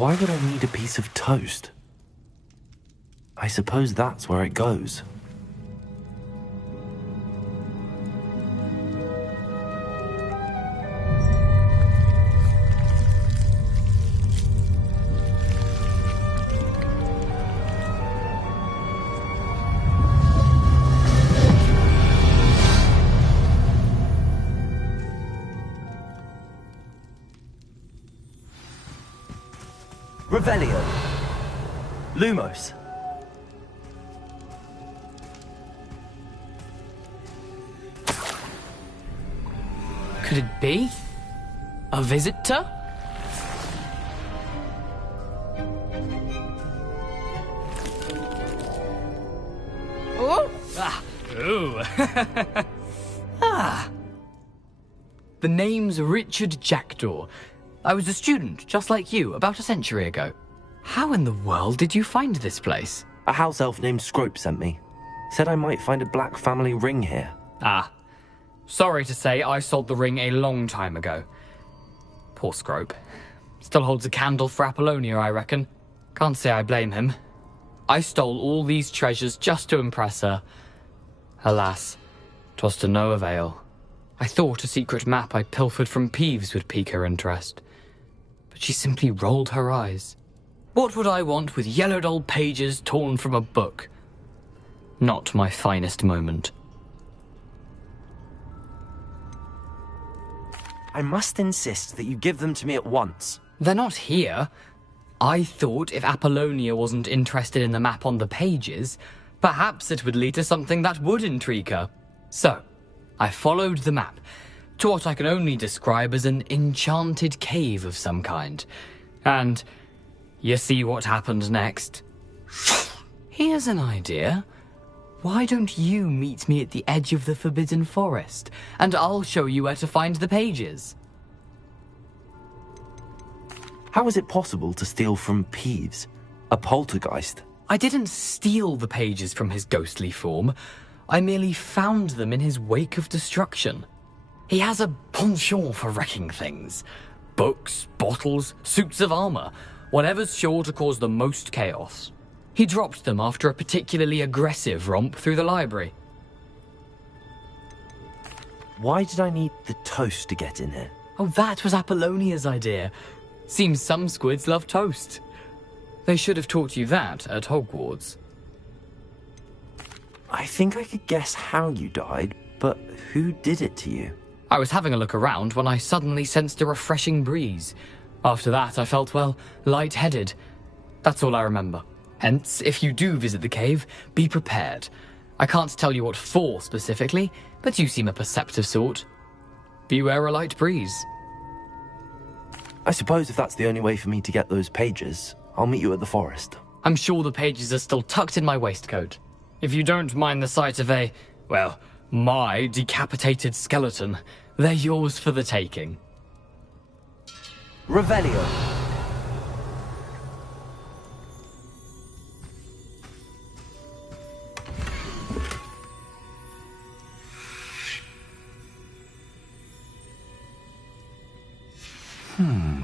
Why would I need a piece of toast? I suppose that's where it goes. Revelio. Lumos. Could it be? A visitor? Oh! Ah! Ooh! Ah! The name's Richard Jackdaw. I was a student, just like you, about a century ago. How in the world did you find this place? A house elf named Scrope sent me. Said I might find a black family ring here. Ah. Sorry to say, I sold the ring a long time ago. Poor Scrope. Still holds a candle for Apollonia, I reckon. Can't say I blame him. I stole all these treasures just to impress her. Alas, 'twas to no avail. I thought a secret map I pilfered from Peeves would pique her interest. But she simply rolled her eyes. What would I want with yellowed old pages torn from a book? Not my finest moment. I must insist that you give them to me at once. They're not here. I thought if Apollonia wasn't interested in the map on the pages, perhaps it would lead to something that would intrigue her. So, I followed the map to what I can only describe as an enchanted cave of some kind. And you see what happened next? Here's an idea. Why don't you meet me at the edge of the Forbidden Forest, and I'll show you where to find the pages? How is it possible to steal from Peeves, a poltergeist? I didn't steal the pages from his ghostly form. I merely found them in his wake of destruction. He has a penchant for wrecking things. Books, bottles, suits of armor, whatever's sure to cause the most chaos. He dropped them after a particularly aggressive romp through the library. Why did I need the toast to get in here? Oh, that was Apollonia's idea. Seems some squids love toast. They should have taught you that at Hogwarts. I think I could guess how you died, but who did it to you? I was having a look around when I suddenly sensed a refreshing breeze. After that, I felt, well, lightheaded. That's all I remember. Hence, if you do visit the cave, be prepared. I can't tell you what for specifically, but you seem a perceptive sort. Beware a light breeze. I suppose if that's the only way for me to get those pages, I'll meet you at the forest. I'm sure the pages are still tucked in my waistcoat. If you don't mind the sight of a, well, my decapitated skeleton, they're yours for the taking. Revelio.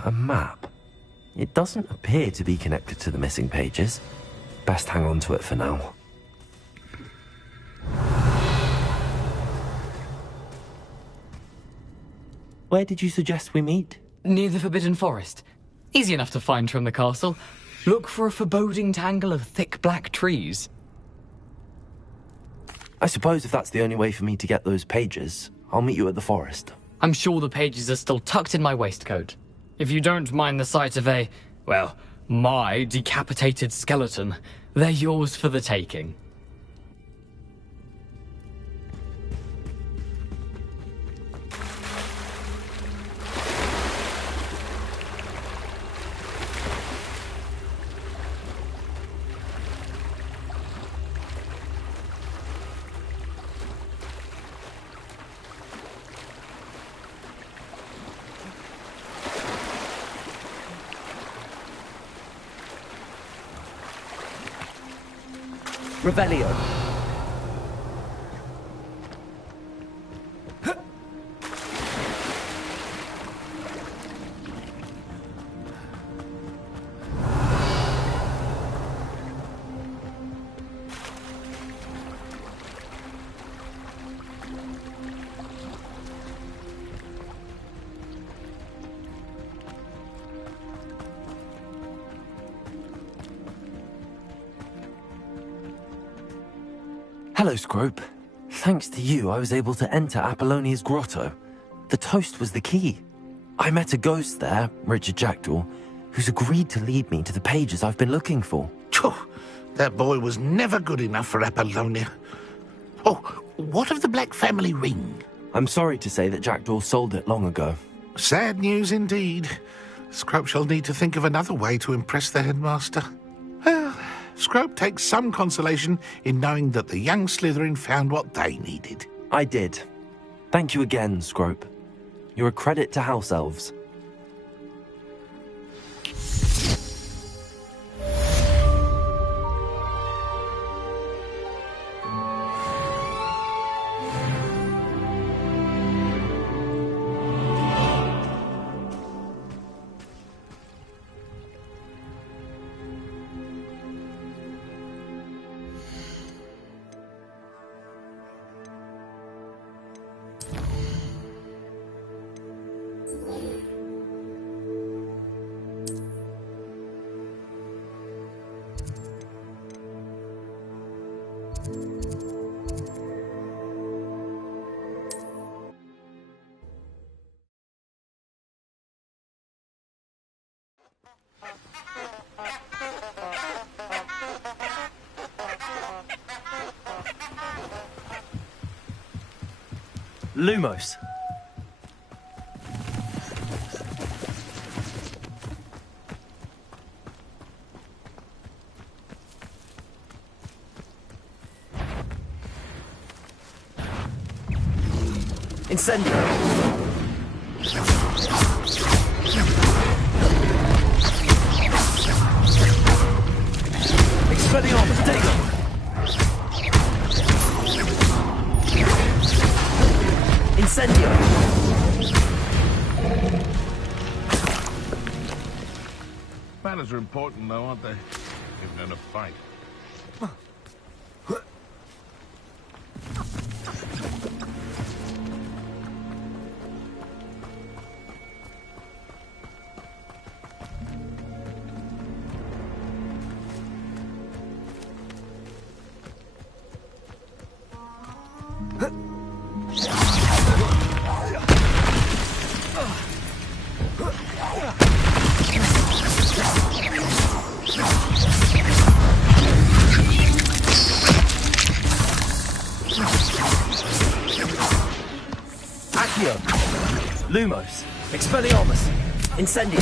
A map. It doesn't appear to be connected to the missing pages. Best hang on to it for now. Where did you suggest we meet? Near the Forbidden Forest. Easy enough to find from the castle. Look for a foreboding tangle of thick black trees. I suppose if that's the only way for me to get those pages, I'll meet you at the forest. I'm sure the pages are still tucked in my waistcoat. If you don't mind the sight of a, well, my decapitated skeleton, they're yours for the taking. Revelio. Hello, Scrope. Thanks to you, I was able to enter Apollonia's grotto. The toast was the key. I met a ghost there, Richard Jackdaw, who's agreed to lead me to the pages I've been looking for. Phew, that boy was never good enough for Apollonia. Oh, what of the Black family ring? I'm sorry to say that Jackdaw sold it long ago. Sad news indeed. Scrope shall need to think of another way to impress the headmaster. Well, Scrope takes some consolation in knowing that the young Slytherin found what they needed. I did. Thank you again, Scrope. You're a credit to House Elves. Lumos. Incendio. Expelliarmus, Dago. Incendio. Manners are important, though, aren't they? Even in a fight. Lumos. Expelliarmus. Incendio.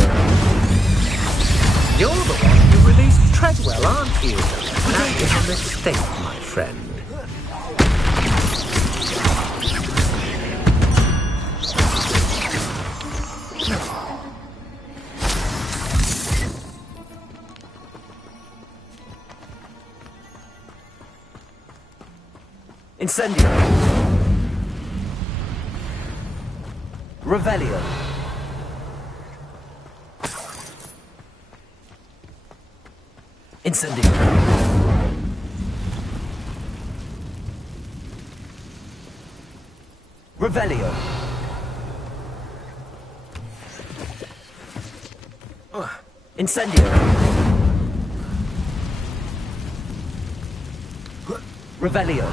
You're the one who released Treadwell, aren't you? That is a mistake, my friend. Incendio. Revelio. Incendio. Revelio. Incendio. Revelio.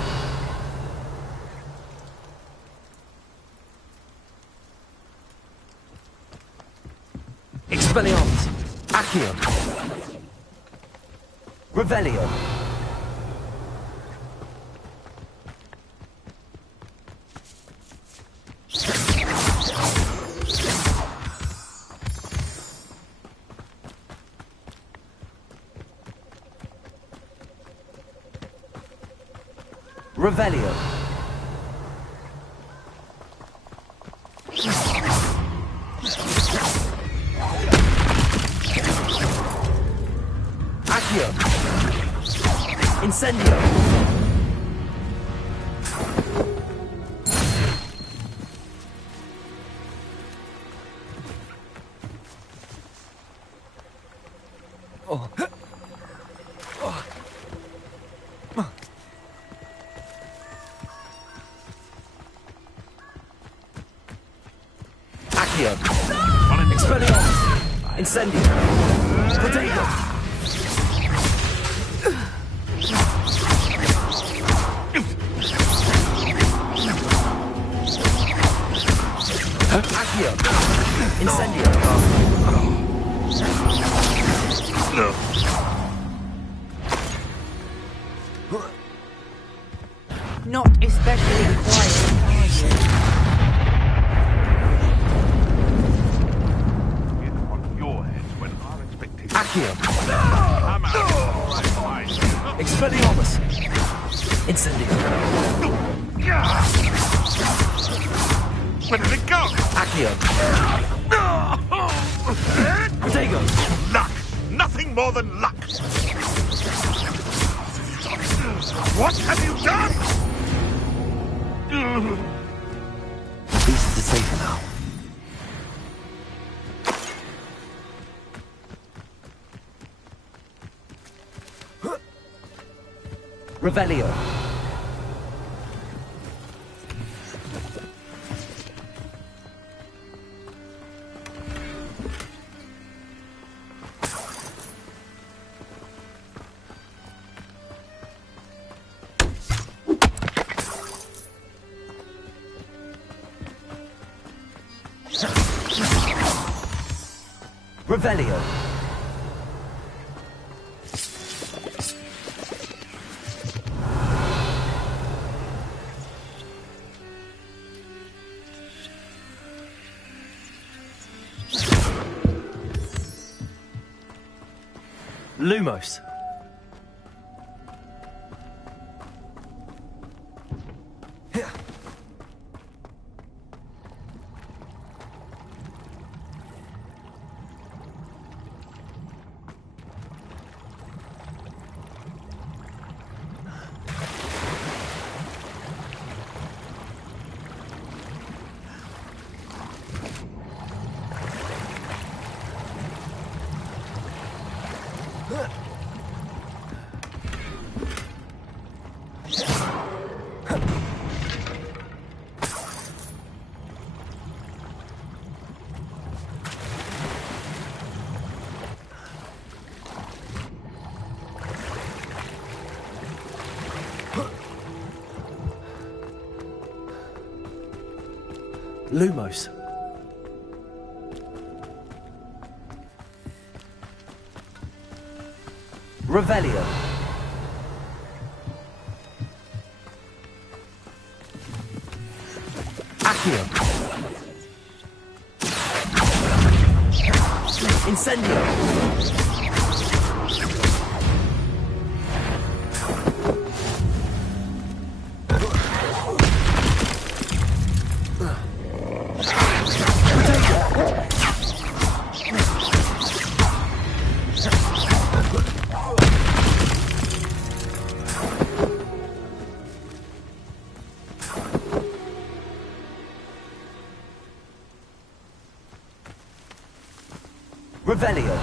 Expelliarmus. Accio. Revelio. Revelio. Accio. Incendio. Accio. Expelliarmus. Incendio. Protego. Not especially quiet, are you? Get on your heads when our expectations... Accio. Come out. Fine. Expelliarmus. Incendio. Where did it go? Accio. Protego. Luck. Nothing more than luck. What have you done? At least it's safer now. Revelio. Revelio. Lumos. Lumos. Revelio. Accio. Incendio. Revelio.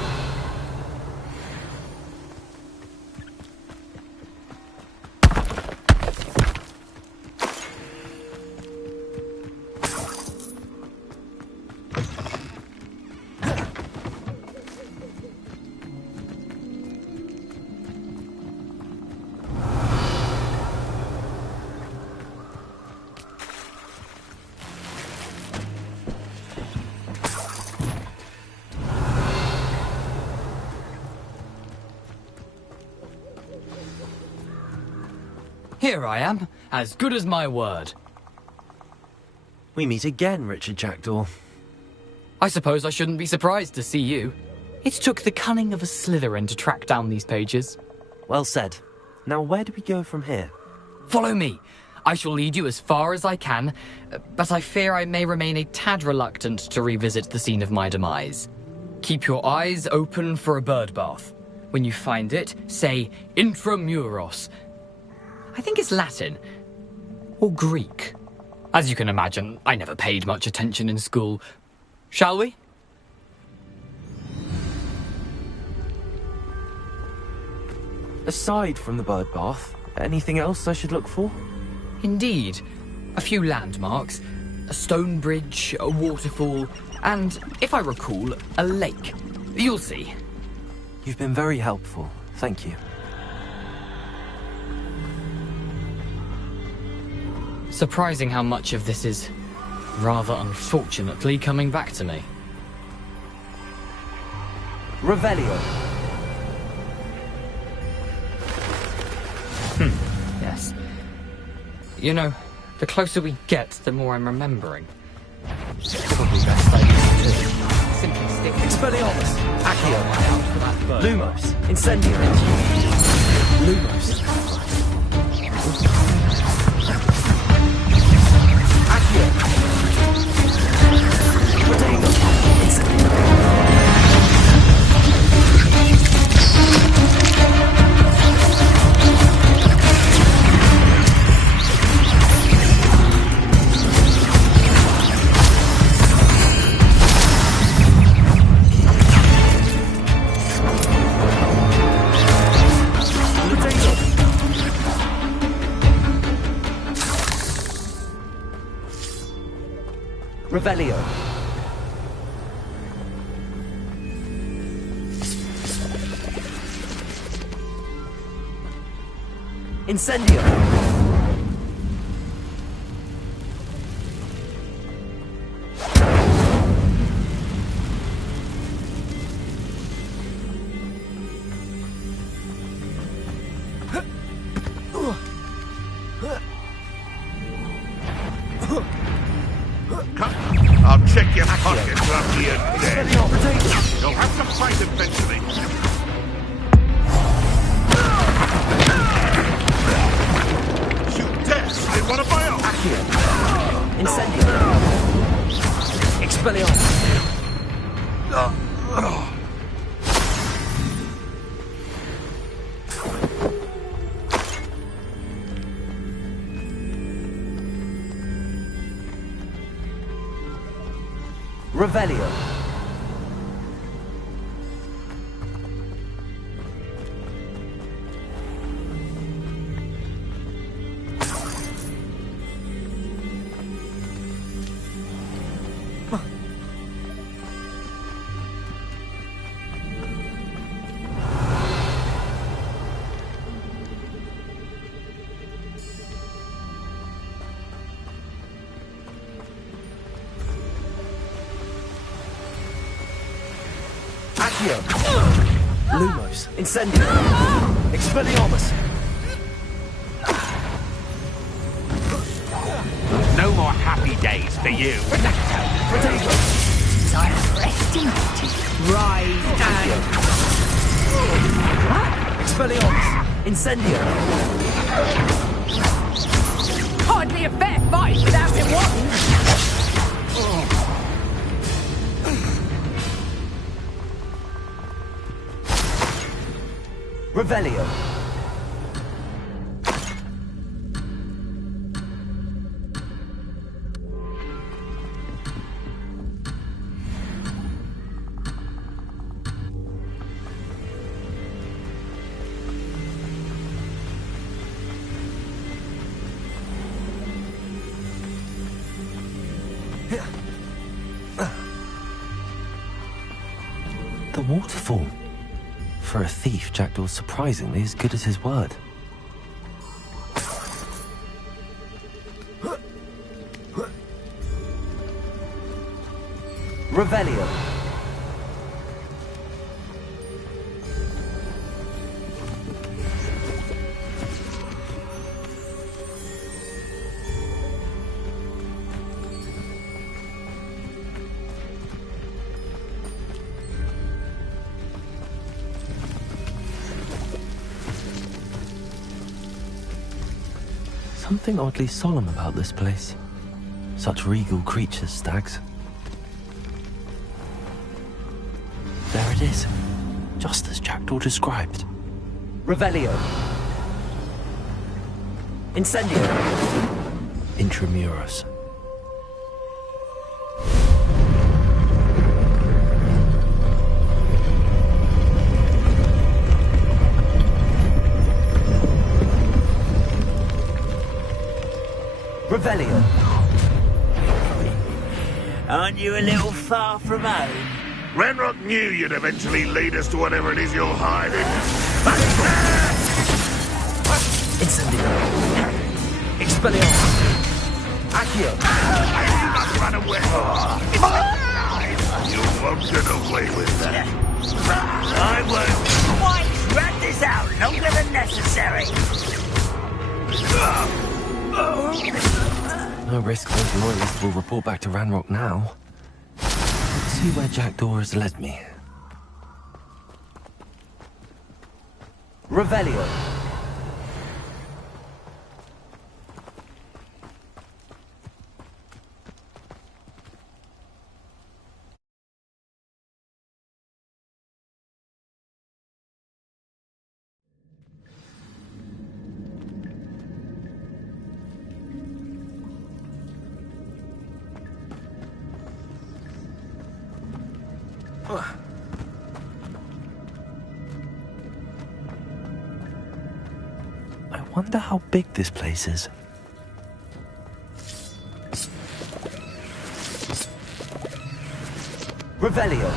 Here I am, as good as my word. We meet again, Richard Jackdaw. I suppose I shouldn't be surprised to see you. It took the cunning of a Slytherin to track down these pages. Well said. Now where do we go from here? Follow me. I shall lead you as far as I can, but I fear I may remain a tad reluctant to revisit the scene of my demise. Keep your eyes open for a bird bath. When you find it, say intramuros. I think it's Latin. Or Greek. As you can imagine, I never paid much attention in school. Shall we? Aside from the bird bath, anything else I should look for? Indeed. A few landmarks, a stone bridge, a waterfall, and, if I recall, a lake. You'll see. You've been very helpful. Thank you. Surprising how much of this is, rather unfortunately, coming back to me. Revelio. You know, the closer we get, the more I'm remembering. Probably best I use to simply stick Expelliarmus! Accio! out for that bird. Lumos! Incendio! Lumos! Accio! Protego! Incendio! Revelio. Incendio. I'll check your pockets after you're dead. You'll have to fight eventually. Shoot death in one of my own. Accio. Incendio. Expelliarmus. Revelio. Accio. Lumos. Incendio. Expelliarmus. No more happy days for you. Protego. I underestimated. Rise and... Expelliarmus. Incendio. Hardly a fair fight without it one. Revelio. The waterfall. For a thief, Jackdaw's surprisingly as good as his word. Revelio. Something oddly solemn about this place. Such regal creatures, stags. There it is, just as Jackdaw described. Revelio. Incendio. Intramuros. Revelio. Aren't you a little far from home? Renrock knew you'd eventually lead us to whatever it is you're hiding. Incendio. Expelliarmus. Accio. You must run away. You won't get away with that. I won't quite drag this out longer than necessary. No risk those loyalists will report back to Ranrock now. Let's see where Jackdaw has led me. Revelio. I wonder how big this place is. Revelio.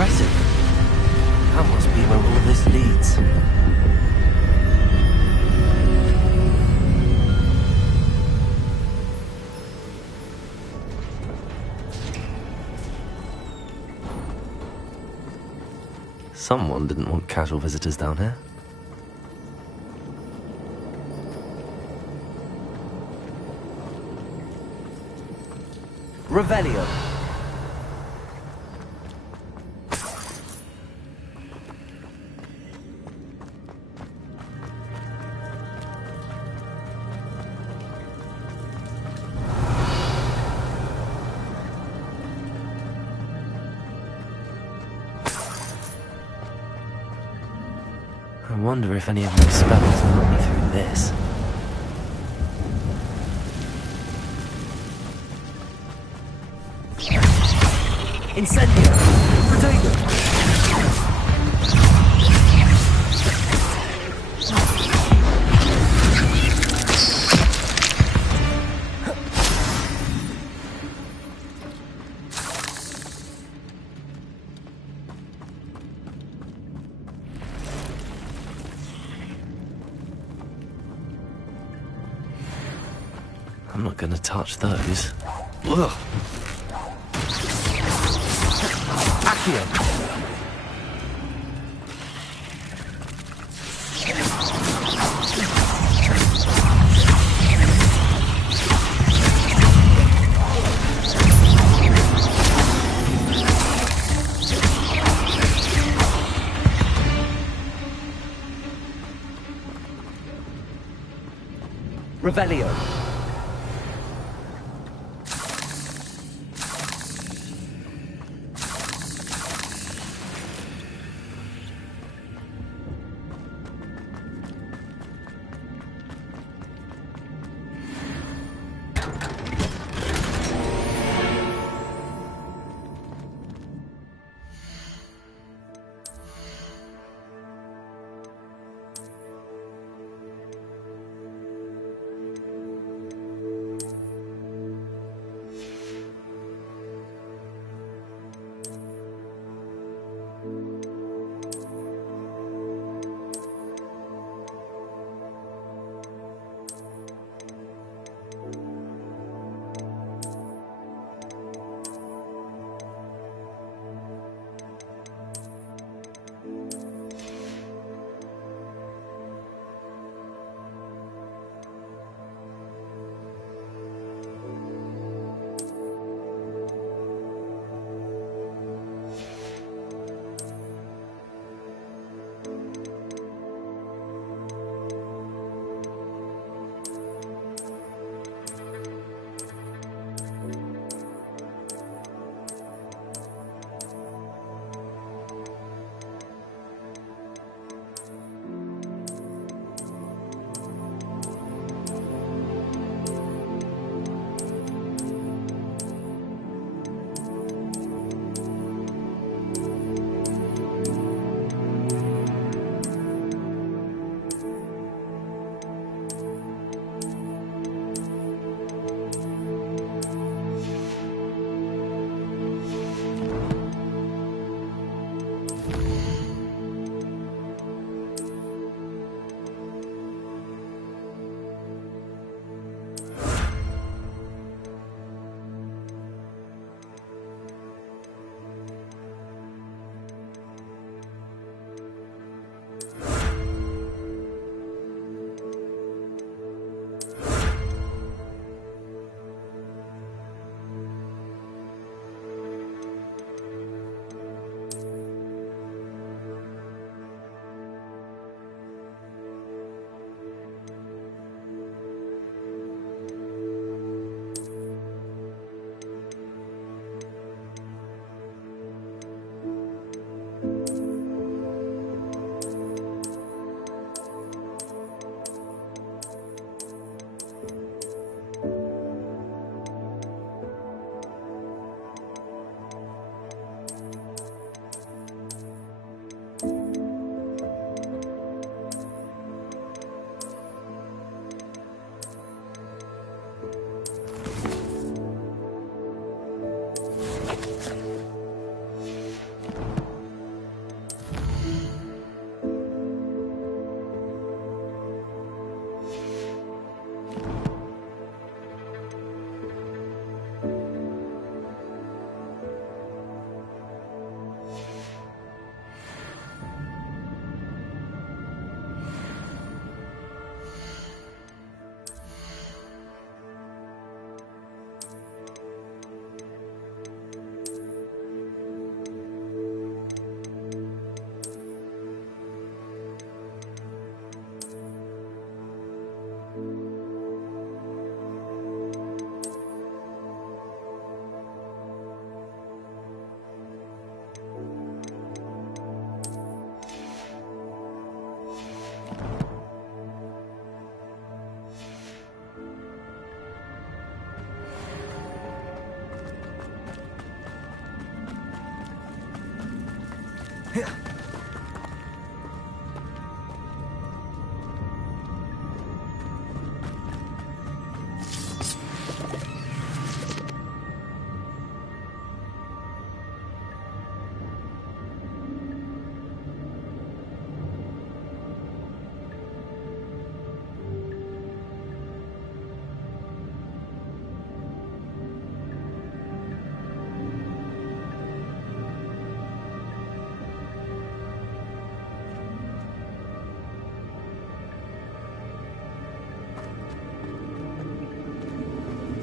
Impressive. That must be where all this leads. Someone didn't want casual visitors down here. Revelio. I wonder if any of my spells will let me through this. Incendio. Protego. I'm not gonna touch those. Ugh. Accio. Revelio.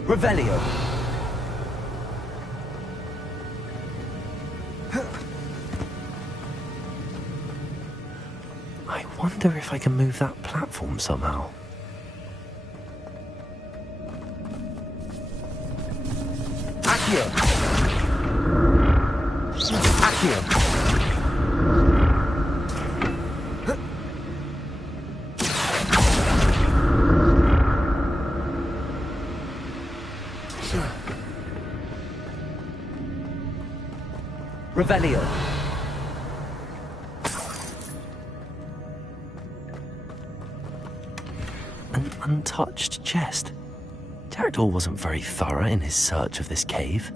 Revelio. I wonder if I can move that platform somehow. Accio. Accio. Revelio. An untouched chest. Jackdaw wasn't very thorough in his search of this cave.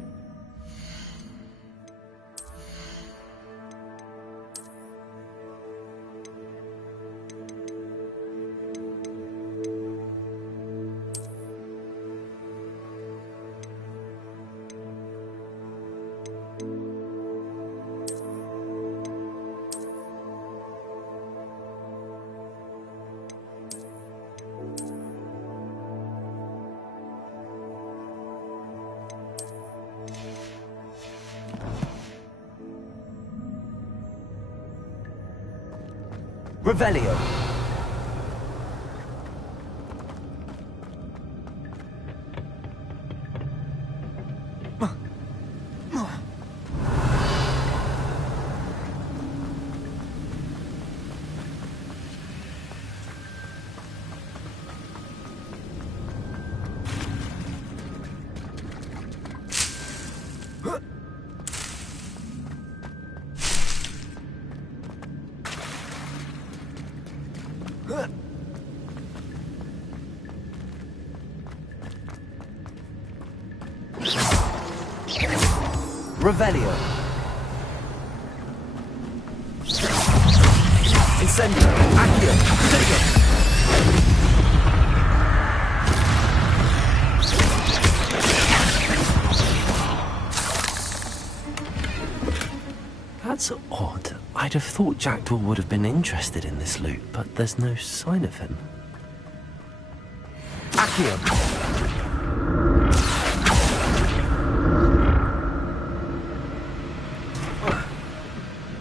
Revelio. Revelio. Incendio. Accio. Potato. That's odd. I'd have thought Jackdaw would have been interested in this loot, but there's no sign of him. Accio.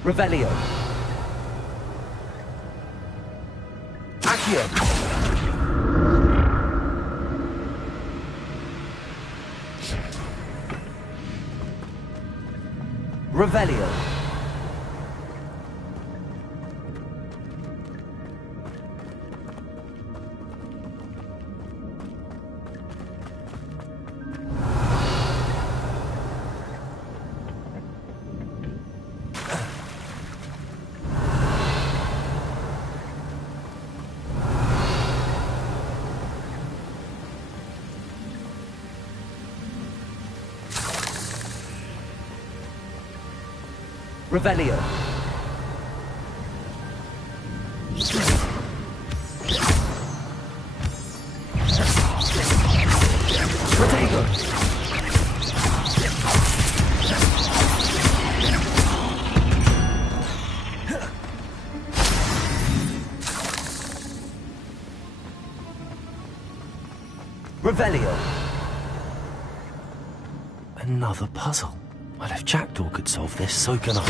Revelio. Accio. Revelio. Revelio. Potato. Revelio. Another puzzle. Well, if Jackdaw could solve this, so can I.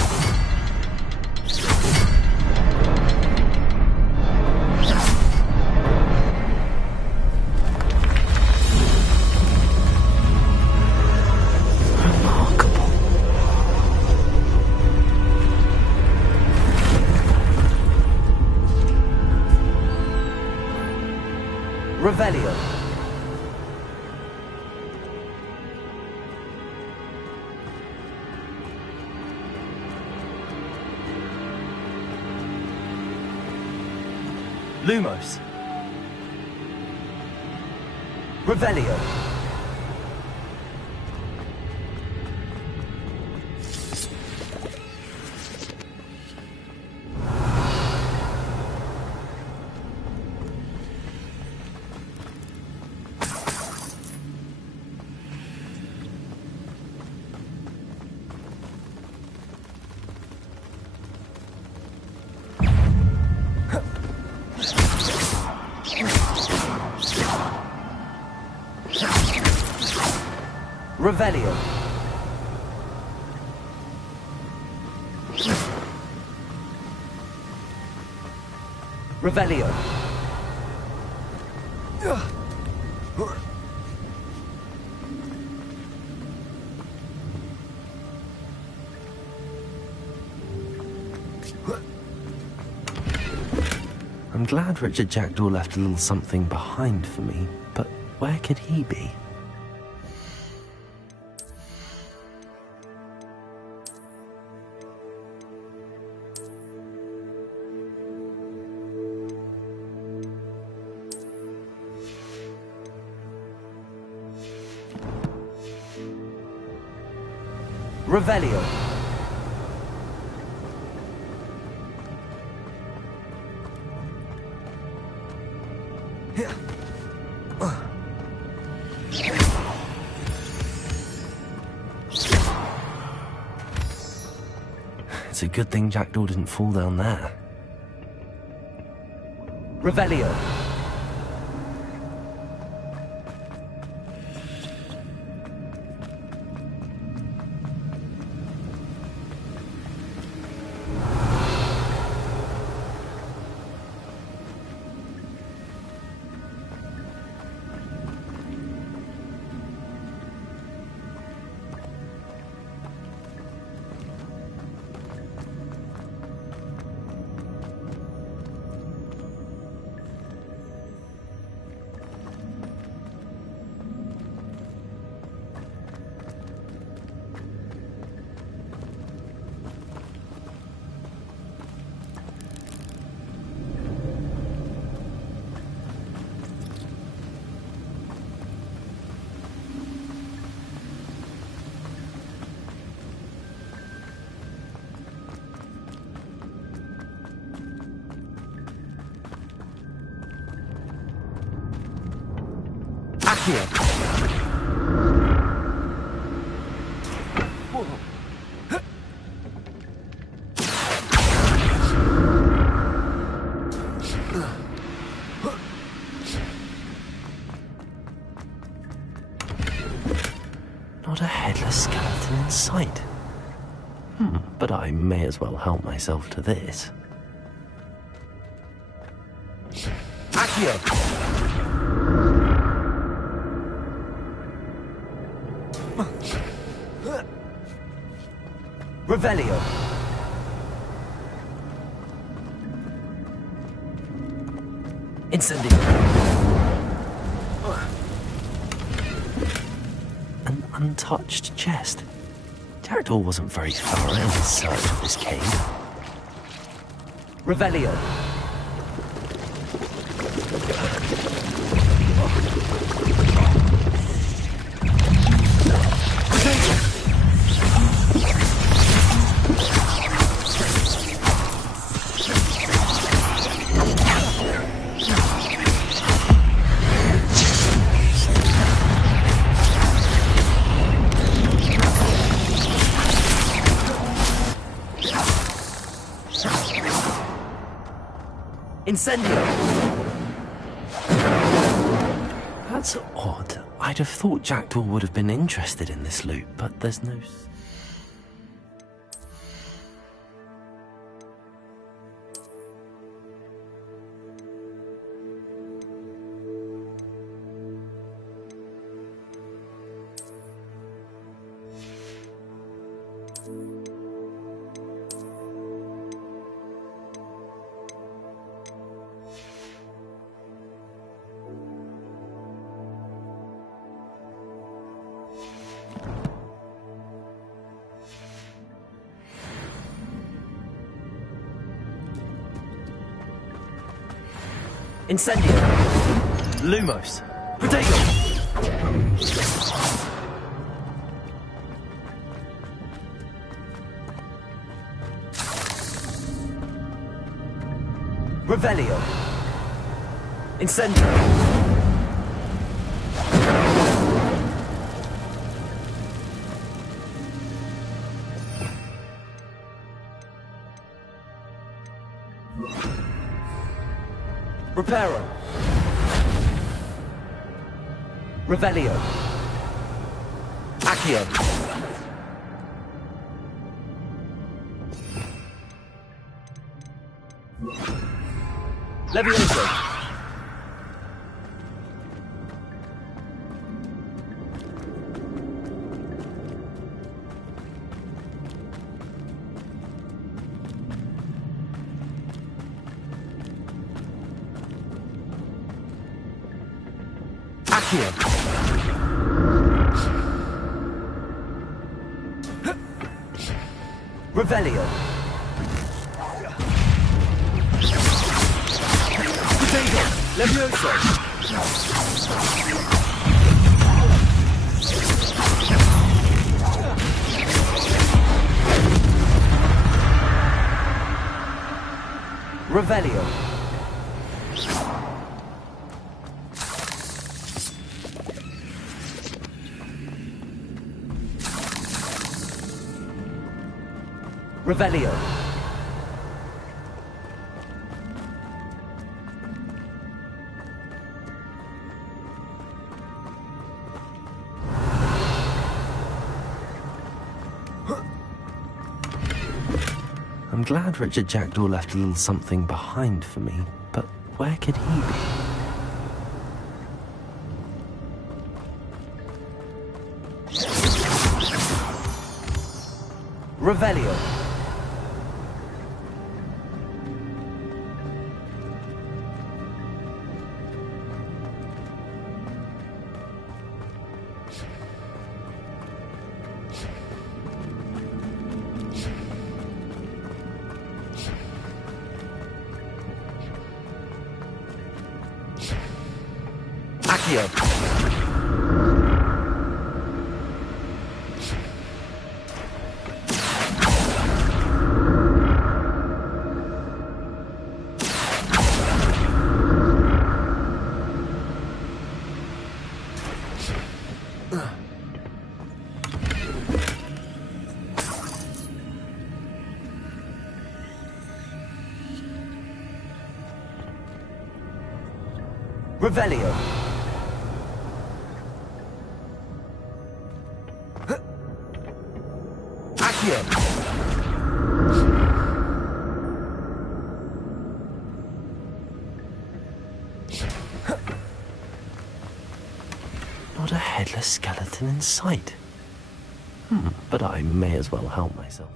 Remarkable. Revelio. Lumos. Revelio. Revelio. Revelio. I'm glad Richard Jackdaw left a little something behind for me, but where could he be? Revelio. It's a good thing Jackdaw didn't fall down there. Revelio. Not a headless skeleton in sight. But I may as well help myself to this. Accio. Revelio. Incendio. An untouched chest. Jackdaw wasn't very thorough in his search of this cave. Revelio. Incendio. That's odd. I'd have thought Jackdaw would have been interested in this loot, but there's no... Incendio. Lumos. Protego! Revelio. Incendio. Reparo. Revelio. Accio. Levioso. Accio. Revelio. Protego. Levioso. Revelio. Revelio. I'm glad Richard Jackdaw left a little something behind for me, but where could he be? Revelio. Accio. Revelio. Accio. Not a headless skeleton in sight. But I may as well help myself.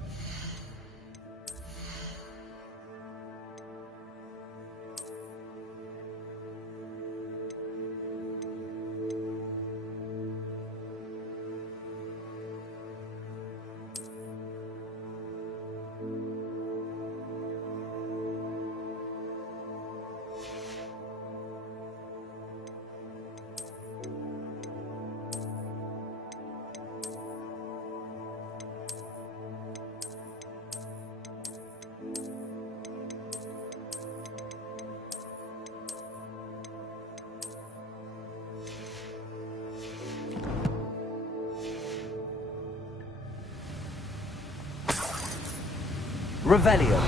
Revelio.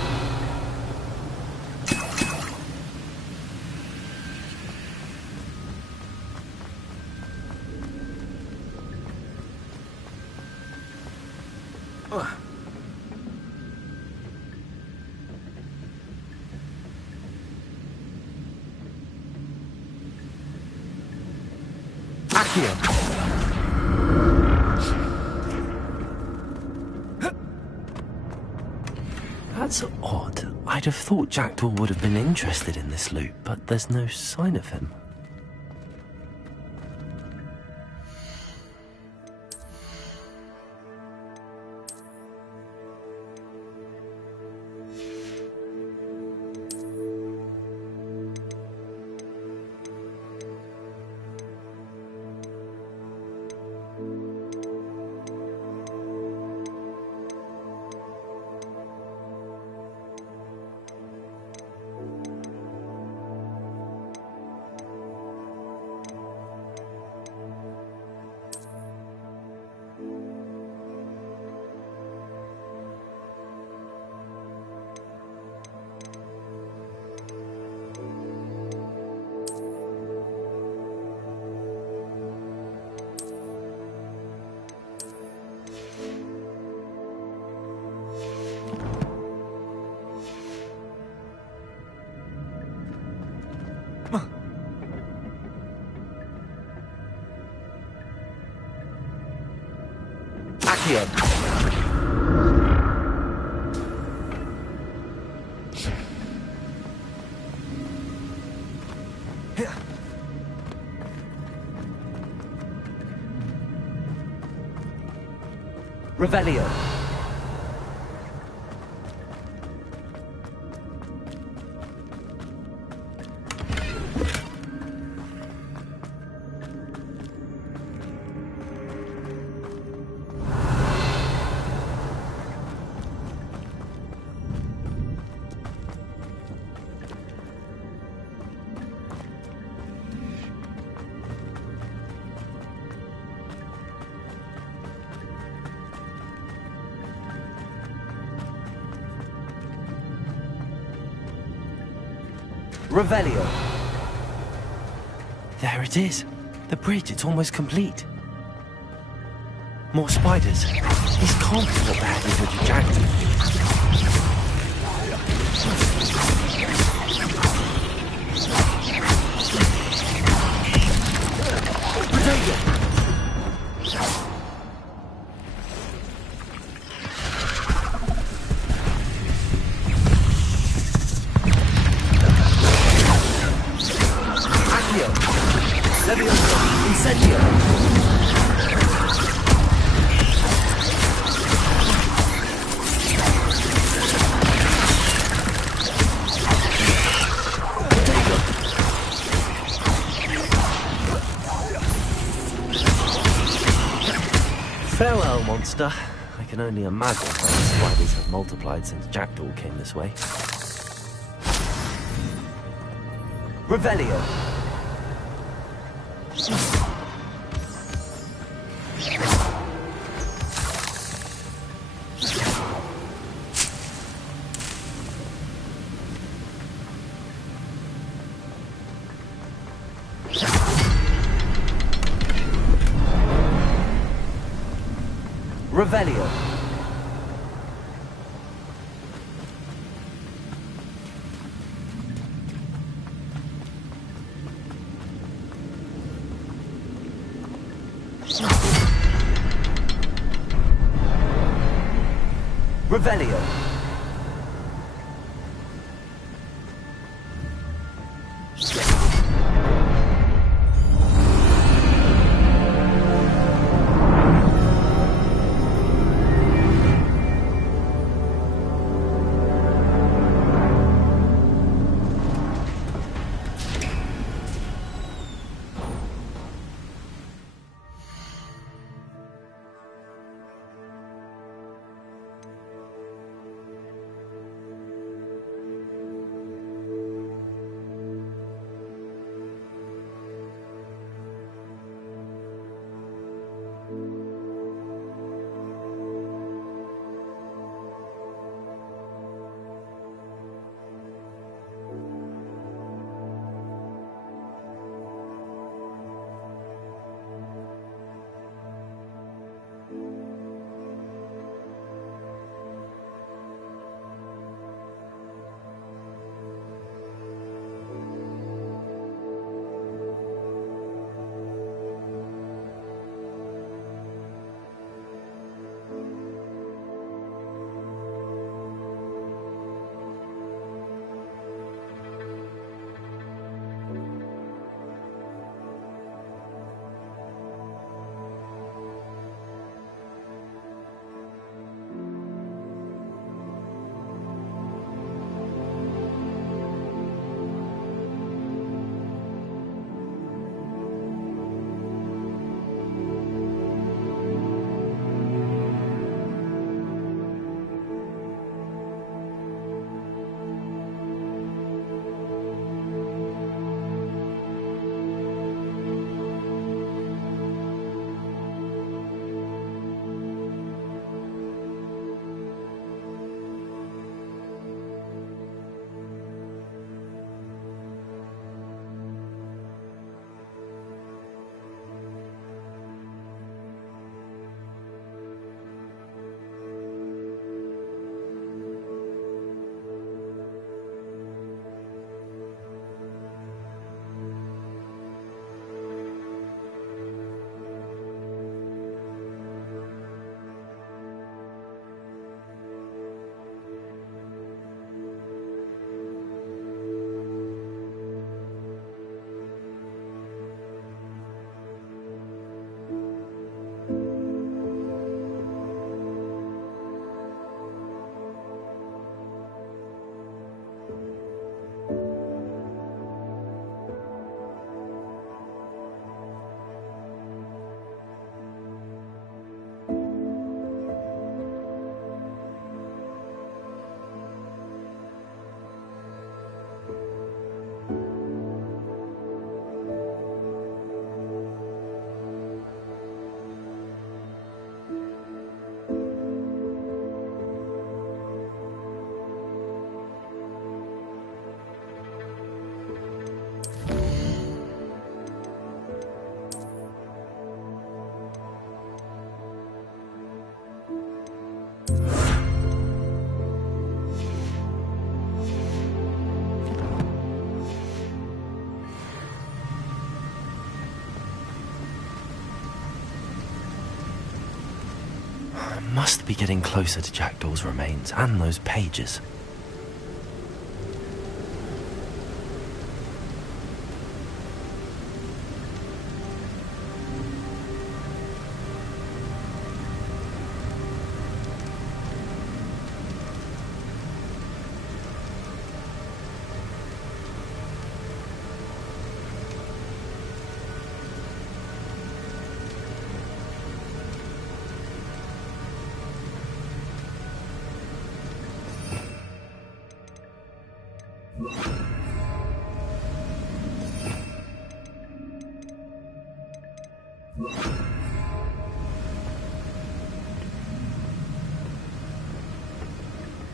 Accio. That's odd. I'd have thought Jackdaw would have been interested in this loot, but there's no sign of him. Accio. Revelio. Revelio. There it is. The bridge, it's almost complete. More spiders. These can't be what badly Richard Jackson. Accio. Levioso. Incendio. Farewell, monster. I can only imagine how the spiders have multiplied since Jackdaw came this way. Revelio. Revelio. Revelio. I must be getting closer to Jackdaw's remains and those pages.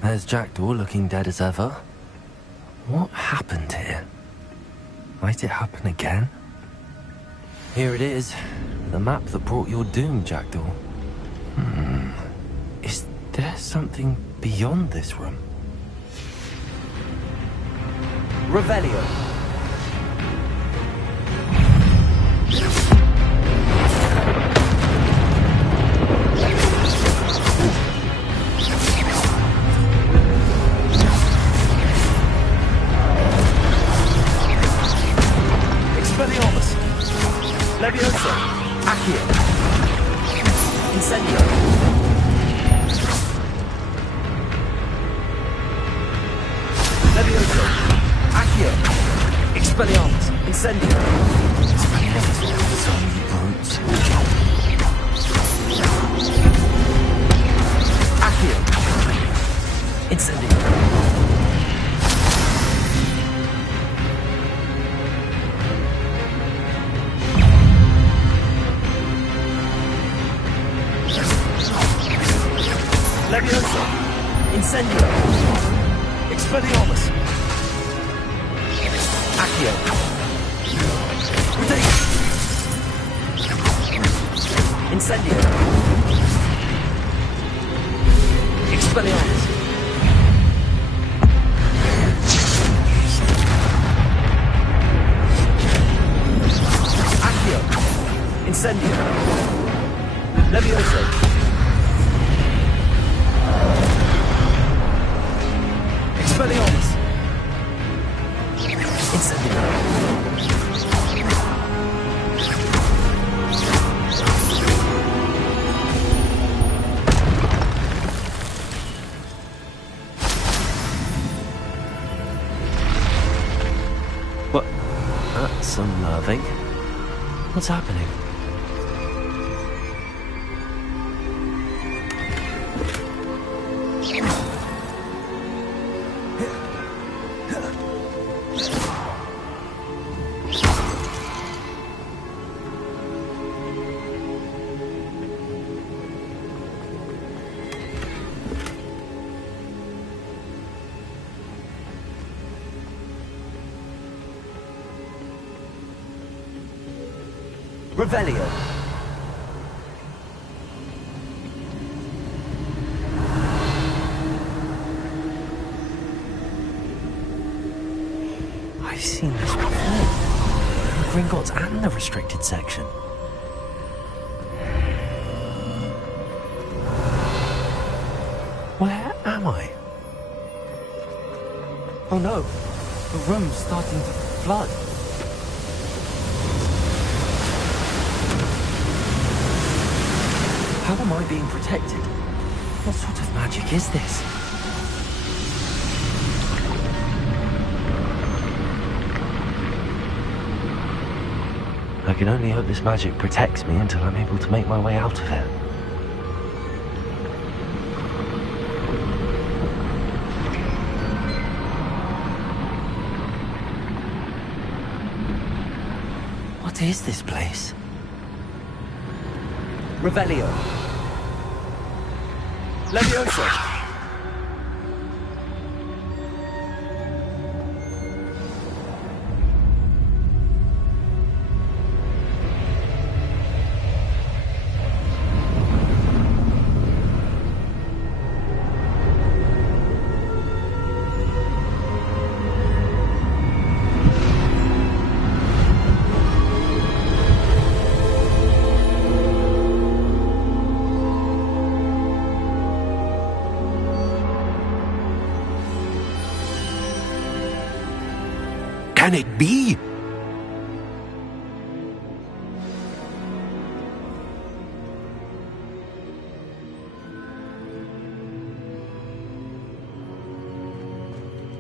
There's Jackdaw looking dead as ever. What happened here? Might it happen again? Here it is. The map that brought your doom, Jackdaw. Is there something beyond this room? Revelio. Expelliarmus. Leviosa. Accio. Incendio. Leviosa. Accio. Expelliarmus. Incendio. Expelliarmus, you brutes. Accio. Incendio. Leviosa. Incendio. Expelliarmus. Accio. Rotate. Incendio. Expelliarmus. Accio. Incendio. Leviosa. Expelliarmus. Incendio. What? That's unnerving. What's happening? Revelio. I've seen this before. The Gringotts and the restricted section. Where am I? Oh no, the room's starting to flood. How am I being protected? What sort of magic is this? I can only hope this magic protects me until I'm able to make my way out of it. What is this place? Revelio. Leviosa. Can it be?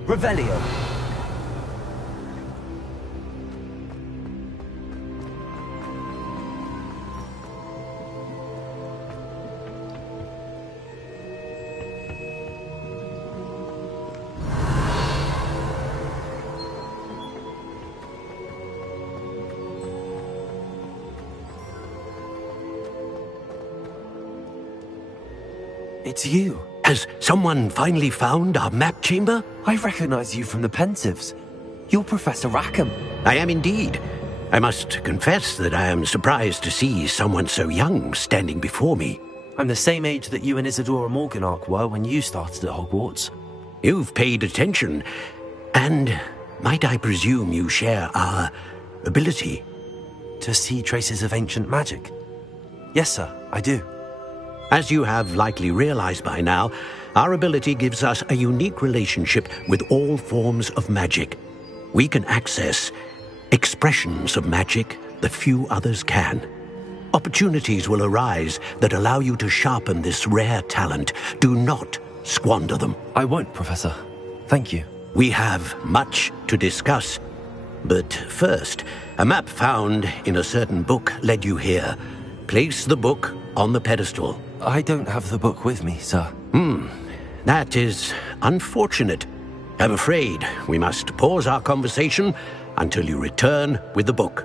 Revelio. It's you. Has someone finally found our map chamber? I recognize you from the Pensives. You're Professor Rackham. I am indeed. I must confess that I am surprised to see someone so young standing before me. I'm the same age that you and Isadora Morganach were when you started at Hogwarts. You've paid attention, and might I presume you share our ability? To see traces of ancient magic? Yes, sir, I do. As you have likely realized by now, our ability gives us a unique relationship with all forms of magic. We can access expressions of magic that few others can. Opportunities will arise that allow you to sharpen this rare talent. Do not squander them. I won't, Professor. Thank you. We have much to discuss. But first, a map found in a certain book led you here. Place the book on the pedestal. I don't have the book with me, sir. That is unfortunate. I'm afraid we must pause our conversation until you return with the book.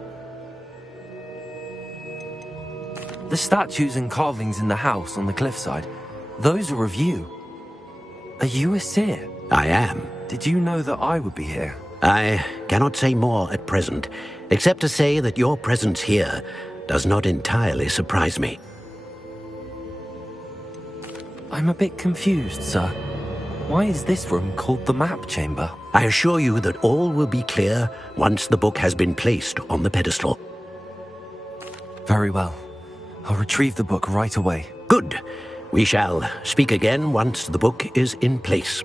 The statues and carvings in the house on the cliffside, those are of you. Are you a seer? I am. Did you know that I would be here? I cannot say more at present, except to say that your presence here does not entirely surprise me. I'm a bit confused, sir. Why is this room called the map chamber? I assure you that all will be clear once the book has been placed on the pedestal. Very well. I'll retrieve the book right away. Good. We shall speak again once the book is in place.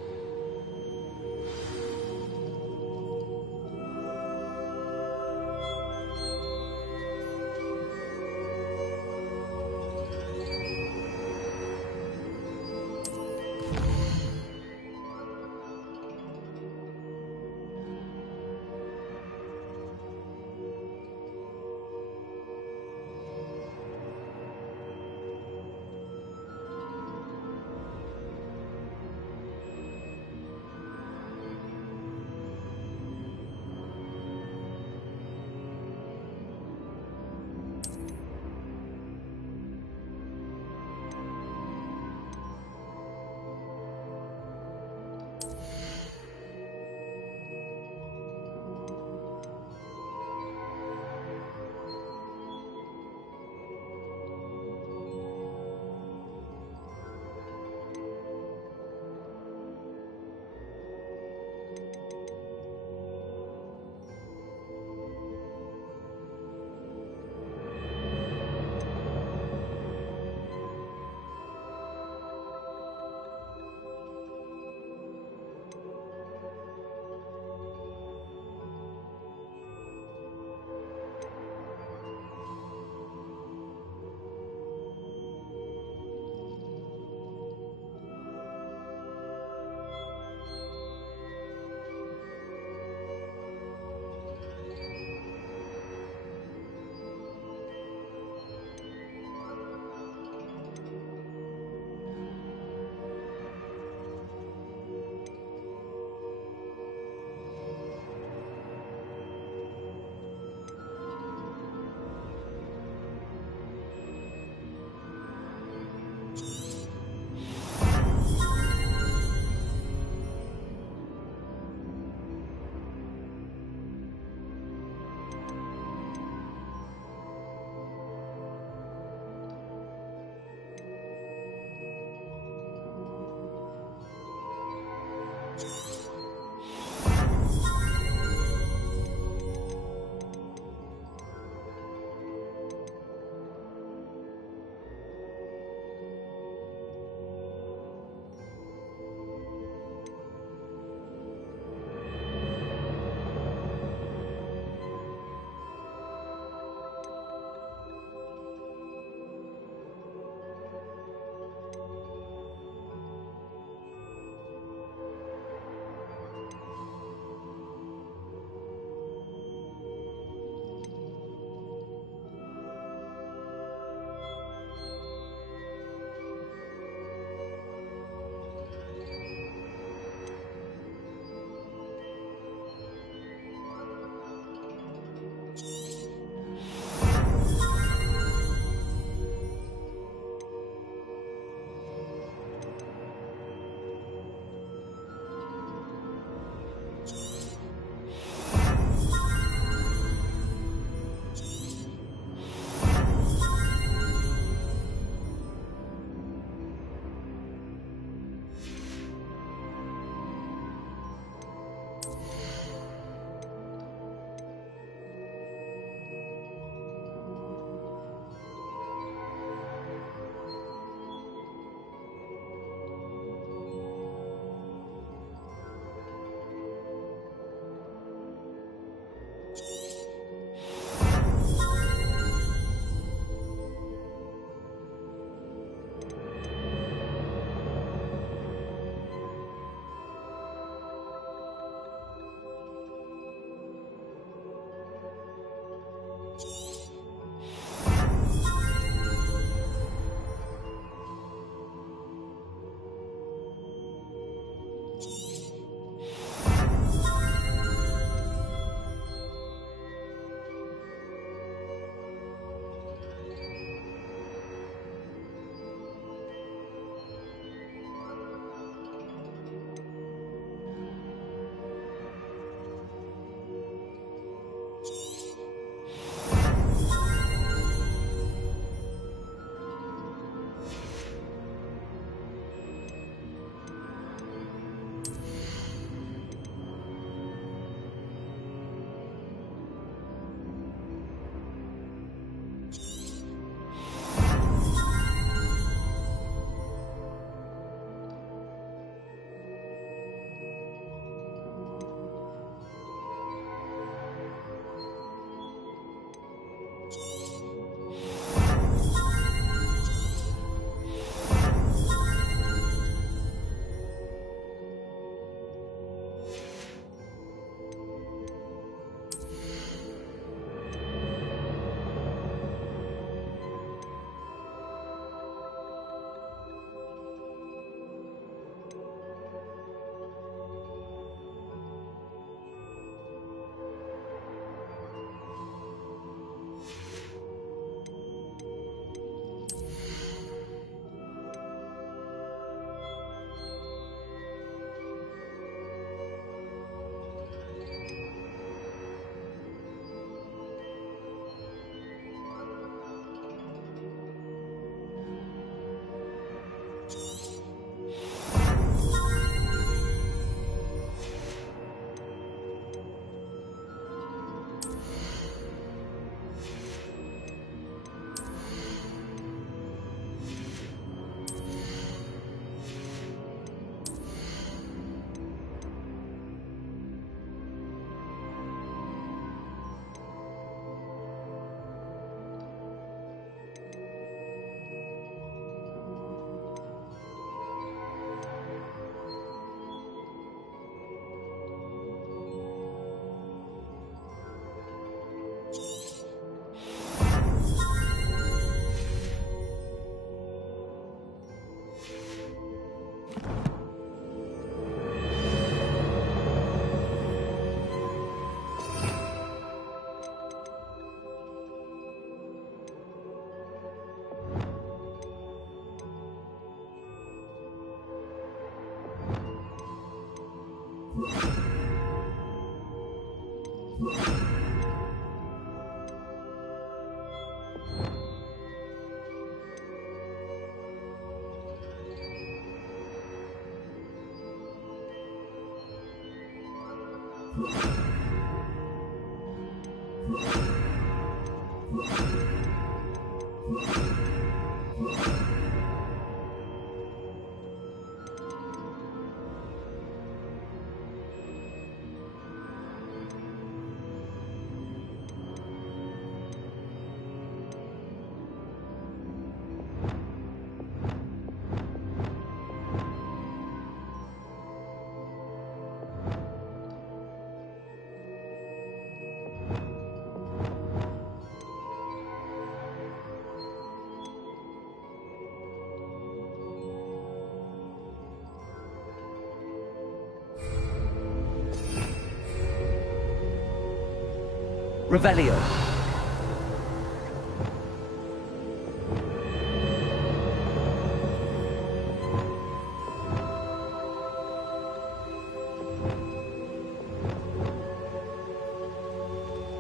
Revelio.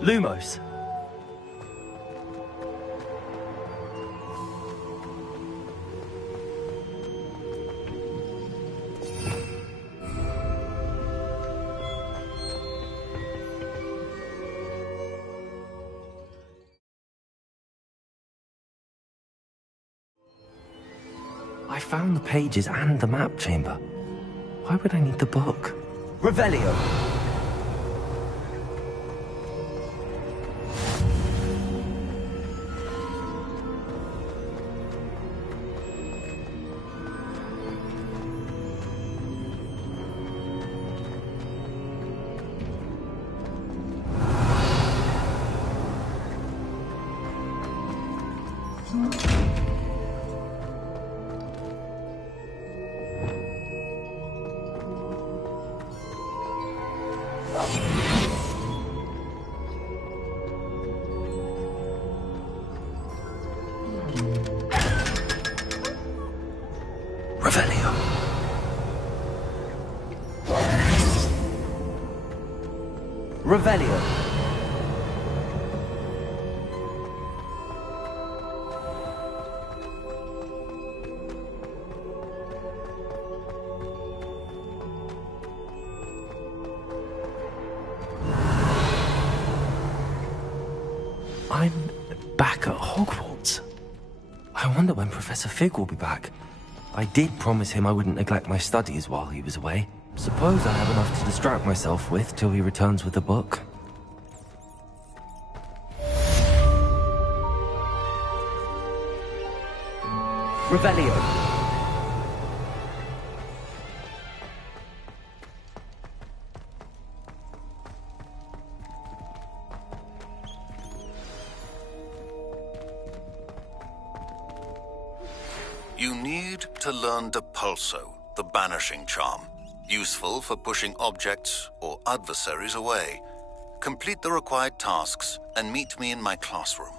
Lumos. I found the pages and the map chamber. Why would I need the book? Revelio. Revelio. Revelio. I'm back at Hogwarts. I wonder when Professor Fig will be back. I did promise him I wouldn't neglect my studies while he was away. Suppose I have enough to distract myself with till he returns with the book. Revelio. You need to learn Depulso, the banishing charm, useful for pushing objects or adversaries away. Complete the required tasks and meet me in my classroom.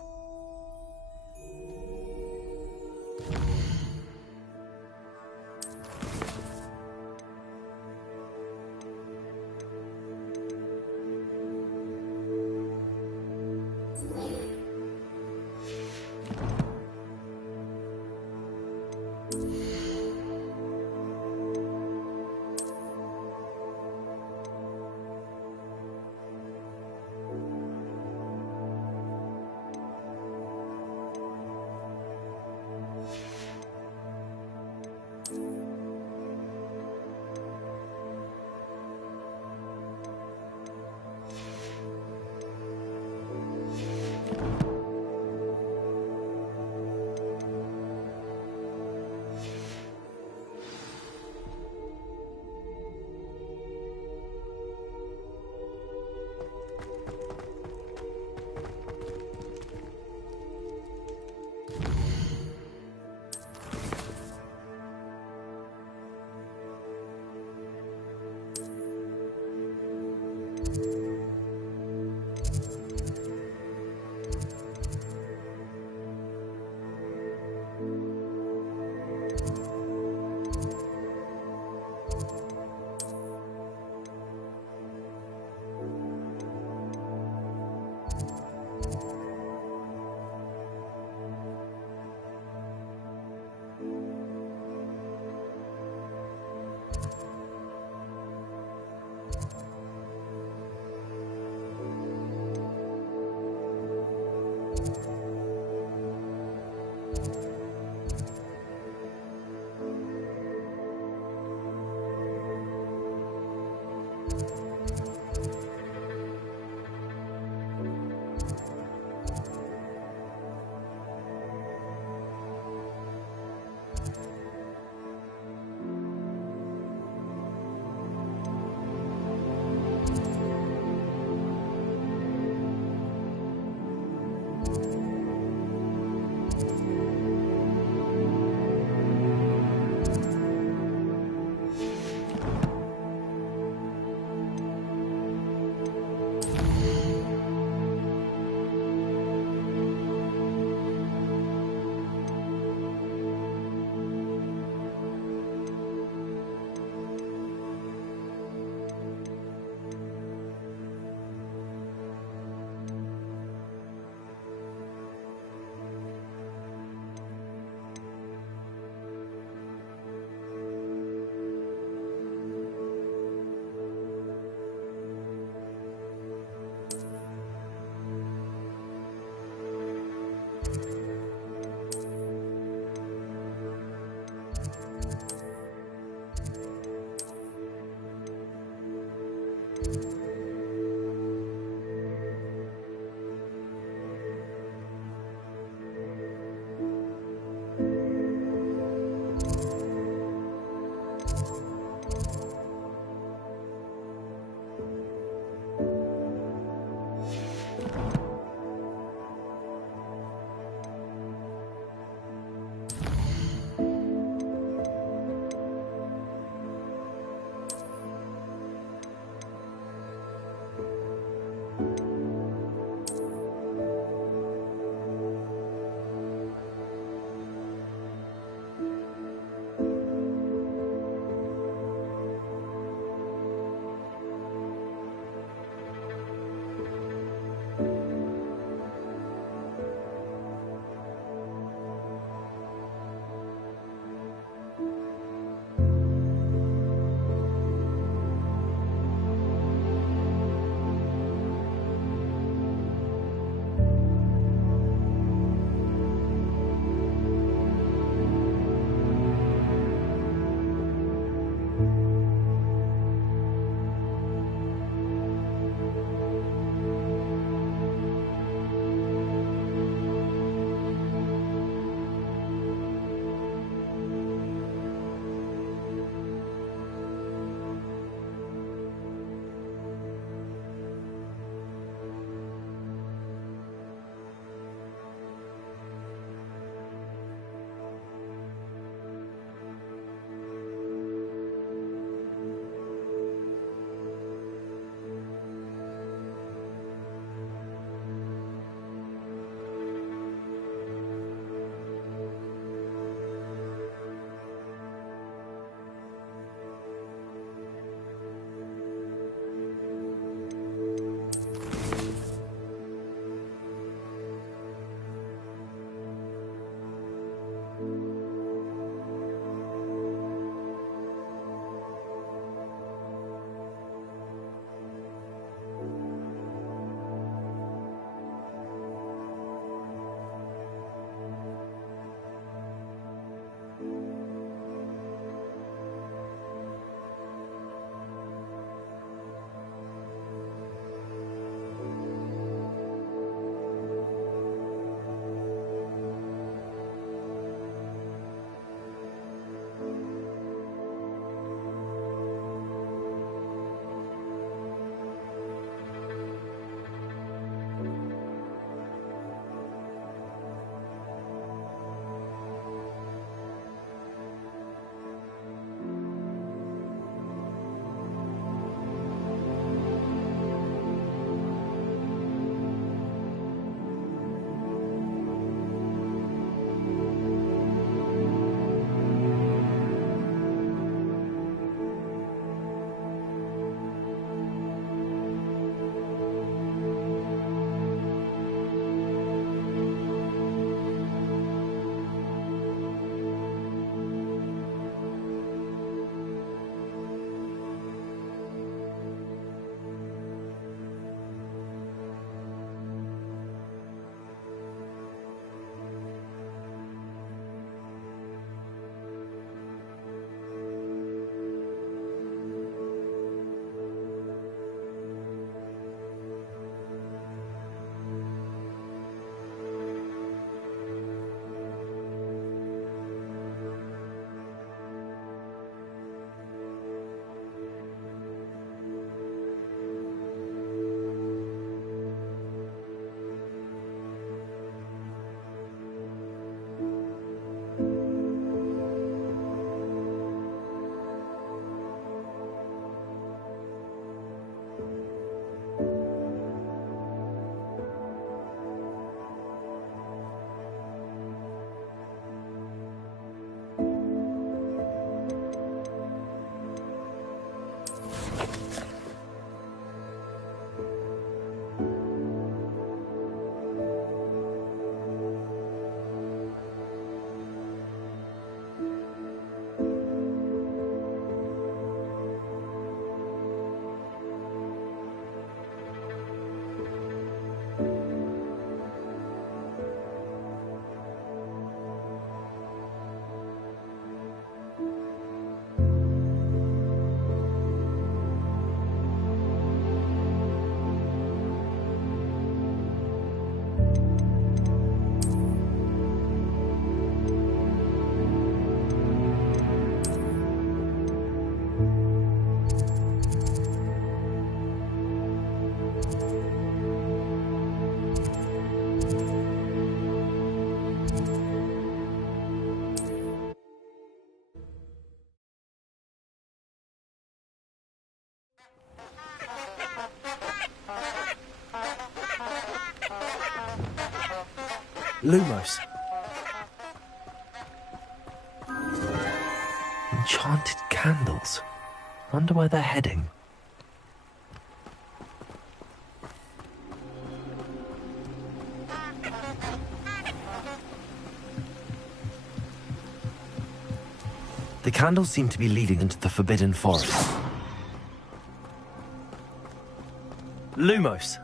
Lumos. Enchanted candles. Wonder where they're heading. The candles seem to be leading into the Forbidden Forest. Lumos.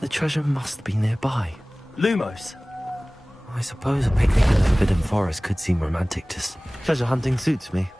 The treasure must be nearby. Lumos! I suppose a picnic in the Forbidden Forest could seem romantic. Just treasure hunting suits me.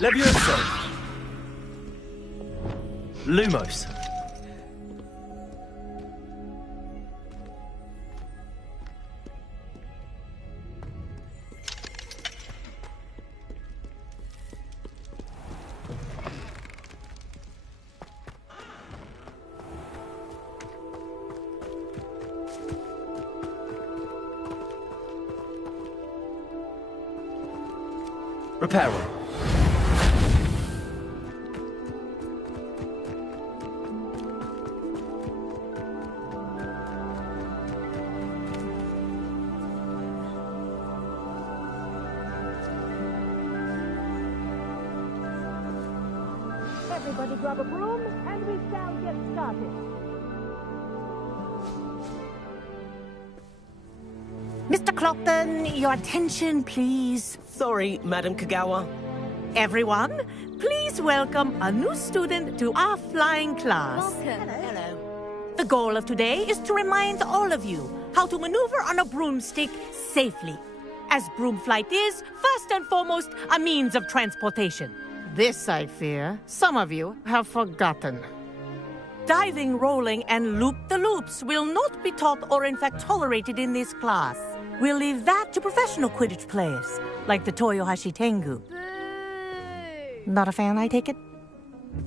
Levioso! Lumos. Reparo. Everybody grab a broom, and we shall get started. Mr. Clopton, your attention, please. Sorry, Madam Kagawa. Everyone, please welcome a new student to our flying class. Welcome. Hello. The goal of today is to remind all of you how to maneuver on a broomstick safely, as broom flight is, first and foremost, a means of transportation. This, I fear, some of you have forgotten. Diving, rolling, and loop-the-loops will not be taught or in fact tolerated in this class. We'll leave that to professional Quidditch players, like the Toyohashi Tengu. Not a fan, I take it?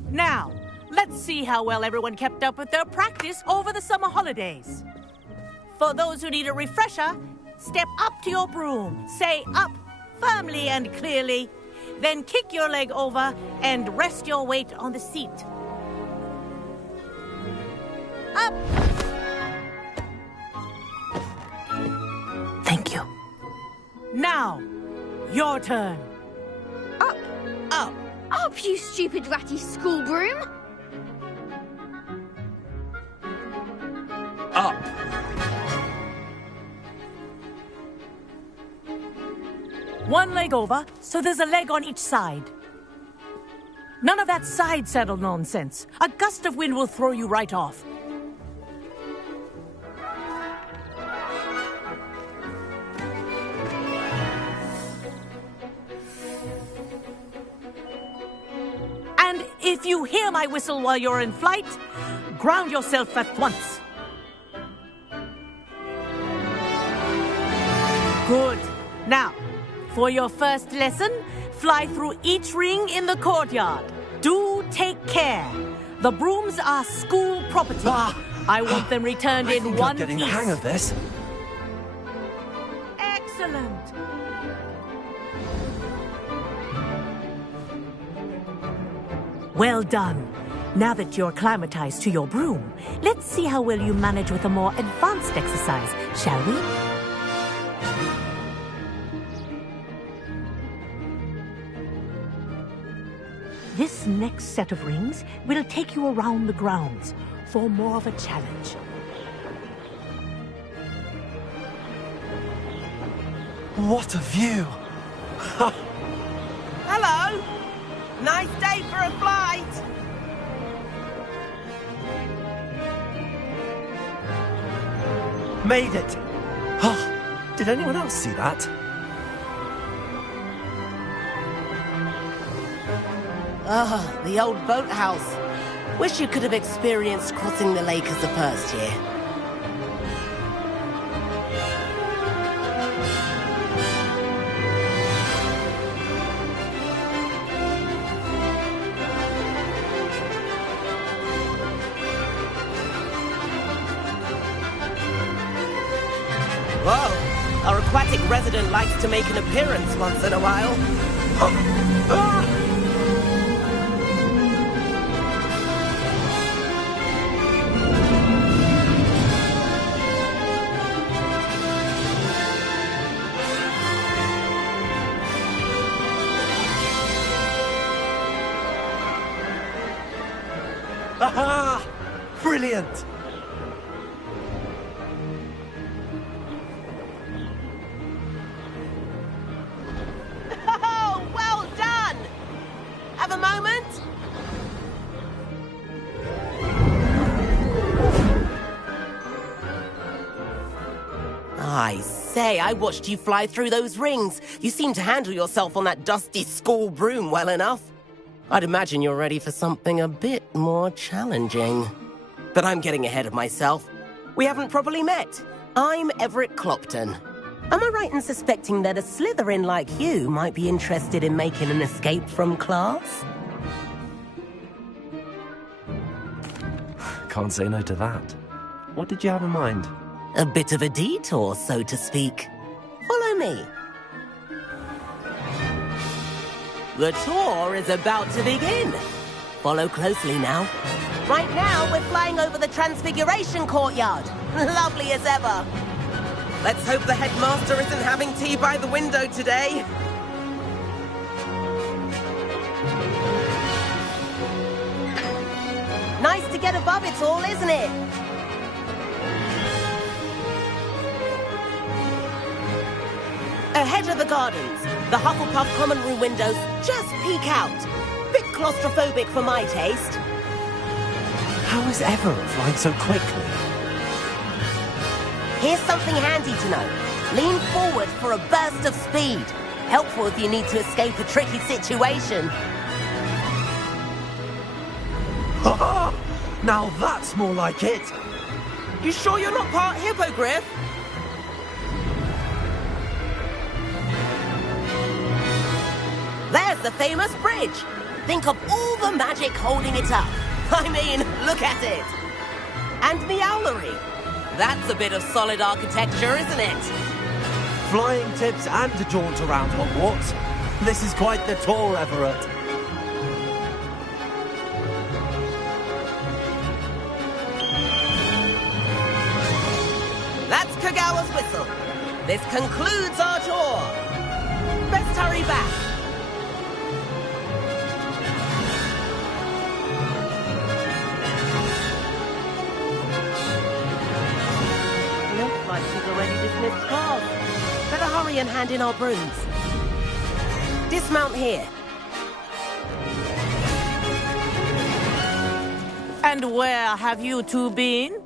Now, let's see how well everyone kept up with their practice over the summer holidays. For those who need a refresher, step up to your broom. Say up firmly and clearly. Then kick your leg over and rest your weight on the seat. Up! Thank you. Now, your turn. Up. Up. Up, you stupid ratty school broom. Up. One leg over, so there's a leg on each side. None of that side saddle nonsense. A gust of wind will throw you right off. And if you hear my whistle while you're in flight, ground yourself at once. Good. Now, for your first lesson, fly through each ring in the courtyard. Do take care. The brooms are school property. I want them returned in one piece. I'm getting the hang of this. Excellent. Well done. Now that you're acclimatized to your broom, let's see how well you manage with a more advanced exercise, shall we? This next set of rings will take you around the grounds for more of a challenge. What a view! Hello! Nice day for a flight! Made it! Oh, did anyone else see that? Ah, the old boathouse. Wish you could have experienced crossing the lake as the first year. Whoa, our aquatic resident likes to make an appearance once in a while. Aha! Brilliant! Oh, well done! Have a moment? I say, I watched you fly through those rings. You seem to handle yourself on that dusty school broom well enough. I'd imagine you're ready for something a bit more challenging. But I'm getting ahead of myself. We haven't properly met. I'm Everett Clopton. Am I right in suspecting that a Slytherin like you might be interested in making an escape from class? Can't say no to that. What did you have in mind? A bit of a detour, so to speak. Follow me. The tour is about to begin. Follow closely now. Right now, we're flying over the Transfiguration Courtyard. Lovely as ever. Let's hope the headmaster isn't having tea by the window today. Nice to get above it all, isn't it? Ahead of the gardens, the Hufflepuff common room windows just peek out. Bit claustrophobic for my taste. How is Everett flying so quickly? Here's something handy to know. Lean forward for a burst of speed. Helpful if you need to escape a tricky situation. Now that's more like it. You sure you're not part hippogriff? There's the famous bridge. Think of all the magic holding it up. I mean, look at it. And the owlery. That's a bit of solid architecture, isn't it? Flying tips and a jaunt around Hogwarts. This is quite the tour, Everett. That's Kagawa's whistle. This concludes our tour. Best hurry back. Looks like she's already dismissed class. Better hurry and hand in our brooms. Dismount here. And where have you two been?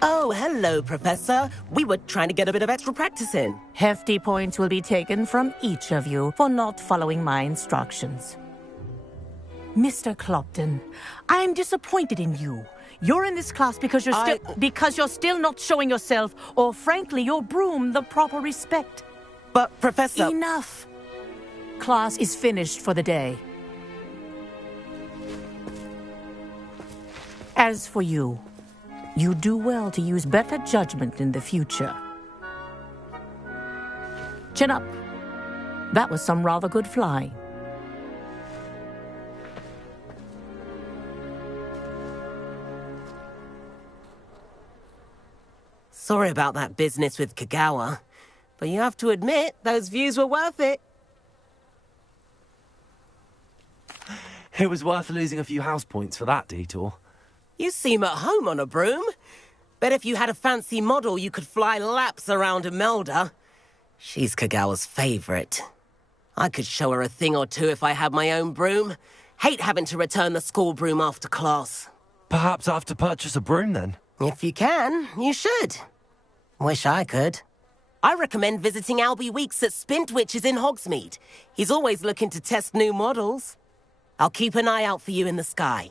Oh, hello, Professor. We were trying to get a bit of extra practice in. Hefty points will be taken from each of you for not following my instructions. Mr. Clopton, I'm disappointed in you. You're in this class because you're still not showing yourself, or frankly, your broom, the proper respect. But, Professor... Enough. Class is finished for the day. As for you, you do well to use better judgment in the future. Chin up. That was some rather good flying. Sorry about that business with Kagawa, but you have to admit, those views were worth it. It was worth losing a few house points for that detour. You seem at home on a broom. Bet if you had a fancy model, you could fly laps around Imelda. She's Kagawa's favorite. I could show her a thing or two if I had my own broom. Hate having to return the school broom after class. Perhaps I have to purchase a broom then? If you can, you should. Wish I could. I recommend visiting Albie Weeks at Spintwitches in Hogsmeade. He's always looking to test new models. I'll keep an eye out for you in the sky.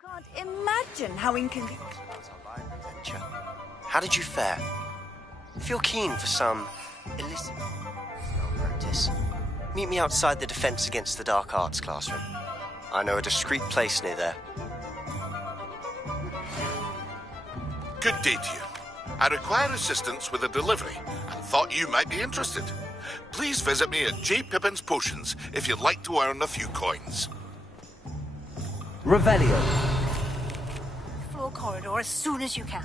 Can't imagine how inconvenient. How did you fare? If you're keen for some illicit practice, meet me outside the Defense Against the Dark Arts classroom. I know a discreet place near there. Good day to you. I require assistance with a delivery and thought you might be interested. Please visit me at J. Pippin's Potions if you'd like to earn a few coins. Revelio. Floor corridor as soon as you can.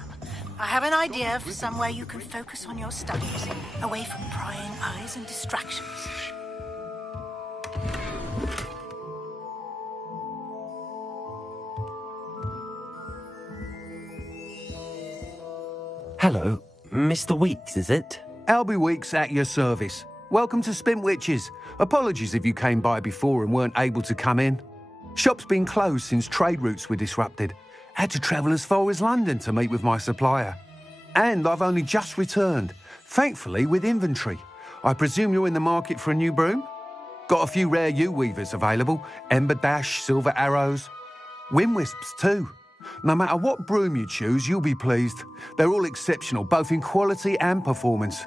I have an idea for somewhere you can focus on your studies, away from prying eyes and distractions. Hello, Mr. Weeks, is it? Albie Weeks at your service. Welcome to Spintwitches. Apologies if you came by before and weren't able to come in. Shop's been closed since trade routes were disrupted. Had to travel as far as London to meet with my supplier. And I've only just returned, thankfully with inventory. I presume you're in the market for a new broom? Got a few rare U-weavers available, Ember Dash, Silver Arrows. Wind Wisps too. No matter what broom you choose, you'll be pleased. They're all exceptional, both in quality and performance.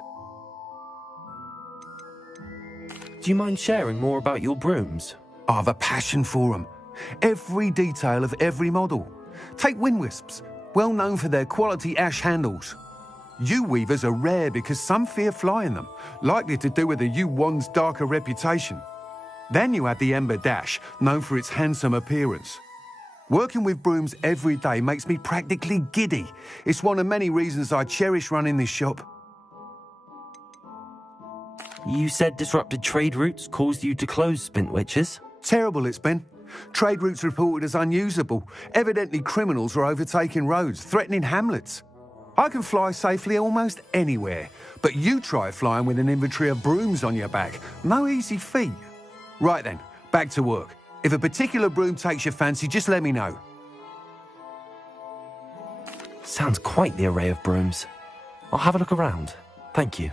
Do you mind sharing more about your brooms? I have a passion for them. Every detail of every model. Take Wind Wisps, well known for their quality ash handles. U-weavers are rare because some fear flying them, likely to do with the U-wand's darker reputation. Then you have the Ember Dash, known for its handsome appearance. Working with brooms every day makes me practically giddy. It's one of many reasons I cherish running this shop. You said disrupted trade routes caused you to close Spintwitches? Terrible it's been. Trade routes reported as unusable. Evidently criminals were overtaking roads, threatening hamlets. I can fly safely almost anywhere, but you try flying with an inventory of brooms on your back. No easy feat. Right then, back to work. If a particular broom takes your fancy, just let me know. Sounds quite the array of brooms. I'll have a look around. Thank you.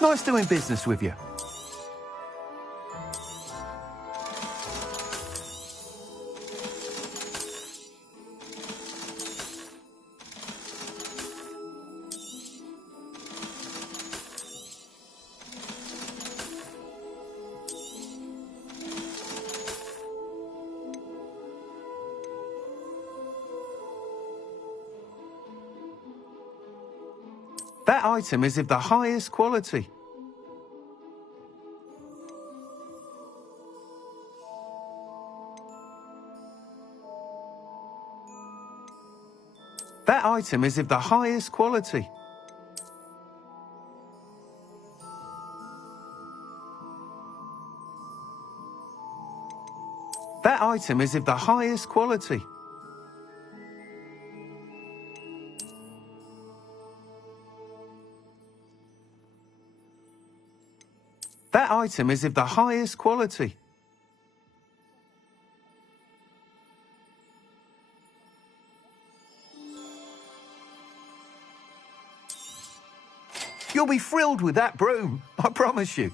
Nice doing business with you. That item is of the highest quality. That item is of the highest quality. That item is of the highest quality. That item is of the highest quality. You'll be thrilled with that broom, I promise you.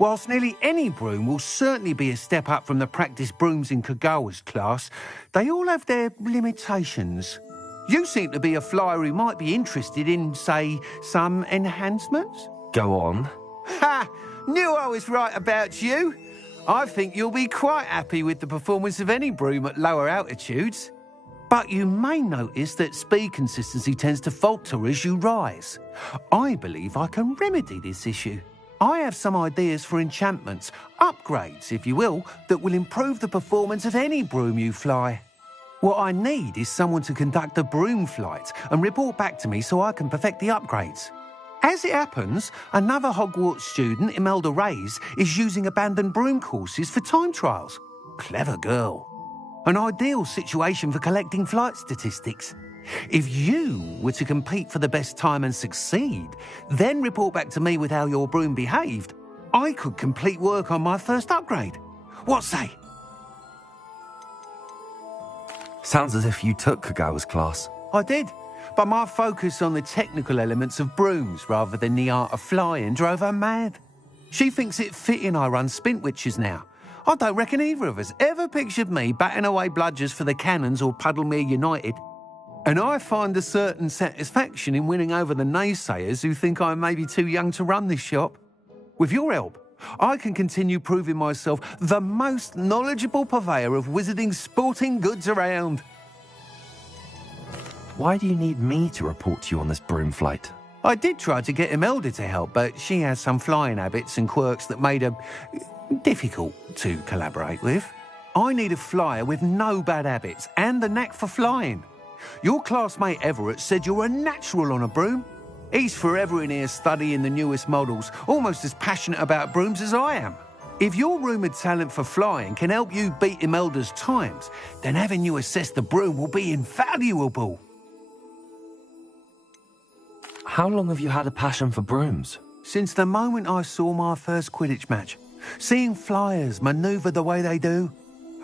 Whilst nearly any broom will certainly be a step up from the practice brooms in Kagawa's class, they all have their limitations. You seem to be a flyer who might be interested in, say, some enhancements? Go on. Ha! Knew I was right about you. I think you'll be quite happy with the performance of any broom at lower altitudes. But you may notice that speed consistency tends to falter as you rise. I believe I can remedy this issue. I have some ideas for enchantments, upgrades, if you will, that will improve the performance of any broom you fly. What I need is someone to conduct a broom flight and report back to me so I can perfect the upgrades. As it happens, another Hogwarts student, Imelda Reyes, is using abandoned broom courses for time trials. Clever girl. An ideal situation for collecting flight statistics. If you were to compete for the best time and succeed, then report back to me with how your broom behaved, I could complete work on my first upgrade. What say? Sounds as if you took Kagawa's class. I did, but my focus on the technical elements of brooms rather than the art of flying drove her mad. She thinks it fitting I run Spintwitches now. I don't reckon either of us ever pictured me batting away bludgers for the Cannons or Puddlemere United. And I find a certain satisfaction in winning over the naysayers who think I may be too young to run this shop. With your help, I can continue proving myself the most knowledgeable purveyor of wizarding sporting goods around. Why do you need me to report to you on this broom flight? I did try to get Imelda to help, but she has some flying habits and quirks that made her difficult to collaborate with. I need a flyer with no bad habits and the knack for flying. Your classmate Everett said you're a natural on a broom. He's forever in here studying the newest models, almost as passionate about brooms as I am. If your rumoured talent for flying can help you beat Imelda's times, then having you assess the broom will be invaluable. How long have you had a passion for brooms? Since the moment I saw my first Quidditch match. Seeing flyers manoeuvre the way they do.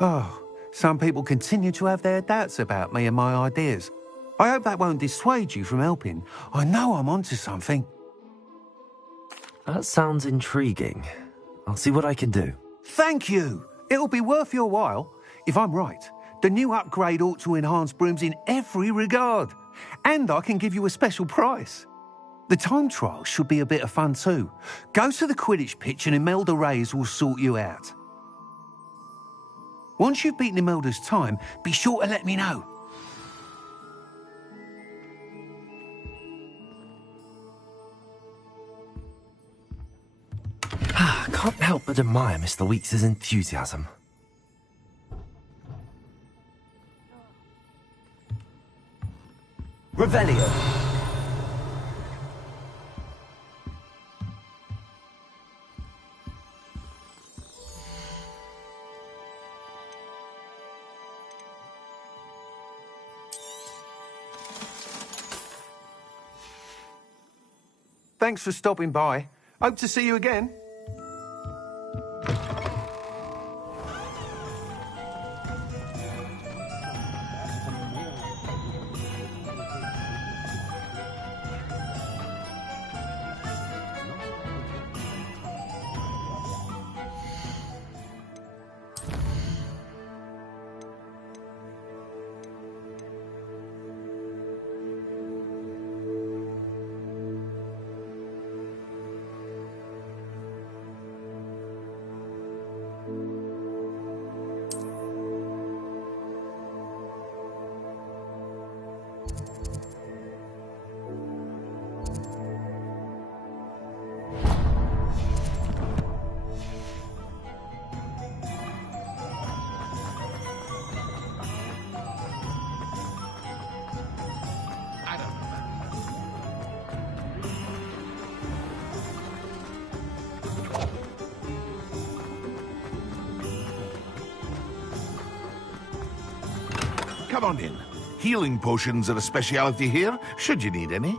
Oh, some people continue to have their doubts about me and my ideas. I hope that won't dissuade you from helping. I know I'm onto something. That sounds intriguing. I'll see what I can do. Thank you. It'll be worth your while. If I'm right, the new upgrade ought to enhance brooms in every regard. And I can give you a special price. The time trial should be a bit of fun too. Go to the Quidditch pitch and Imelda Reyes will sort you out. Once you've beaten Imelda's time, be sure to let me know. I can't help but admire Mr. Weeks' enthusiasm. Revelio. Thanks for stopping by. Hope to see you again. Come on in. Healing potions are a speciality here, should you need any.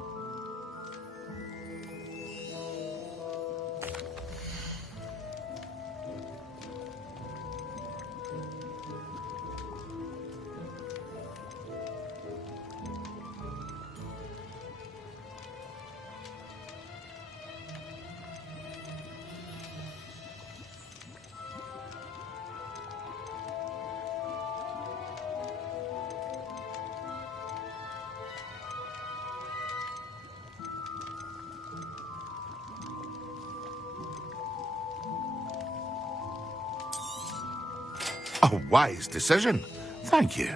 A wise decision. Thank you.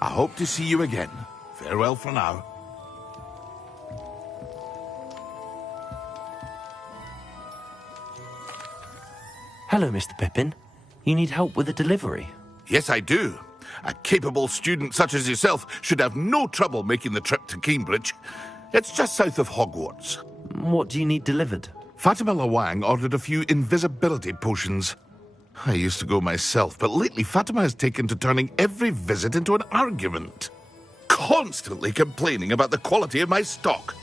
I hope to see you again. Farewell for now. Hello, Mr. Pippin. You need help with a delivery? Yes, I do. A capable student such as yourself should have no trouble making the trip to Cambridge. It's just south of Hogwarts. What do you need delivered? Fatima Lawang ordered a few invisibility potions. I used to go myself, but lately Fatima has taken to turning every visit into an argument. Constantly complaining about the quality of my stock.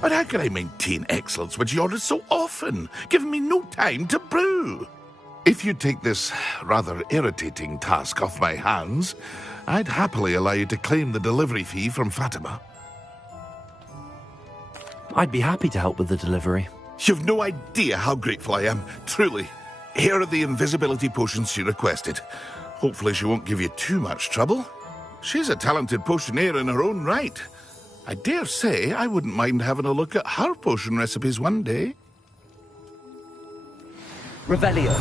But how can I maintain excellence when she orders so often, giving me no time to brew? If you take this rather irritating task off my hands, I'd happily allow you to claim the delivery fee from Fatima. I'd be happy to help with the delivery. You've no idea how grateful I am, truly. Here are the invisibility potions she requested. Hopefully she won't give you too much trouble. She's a talented potioneer in her own right. I dare say I wouldn't mind having a look at her potion recipes one day. Revelio.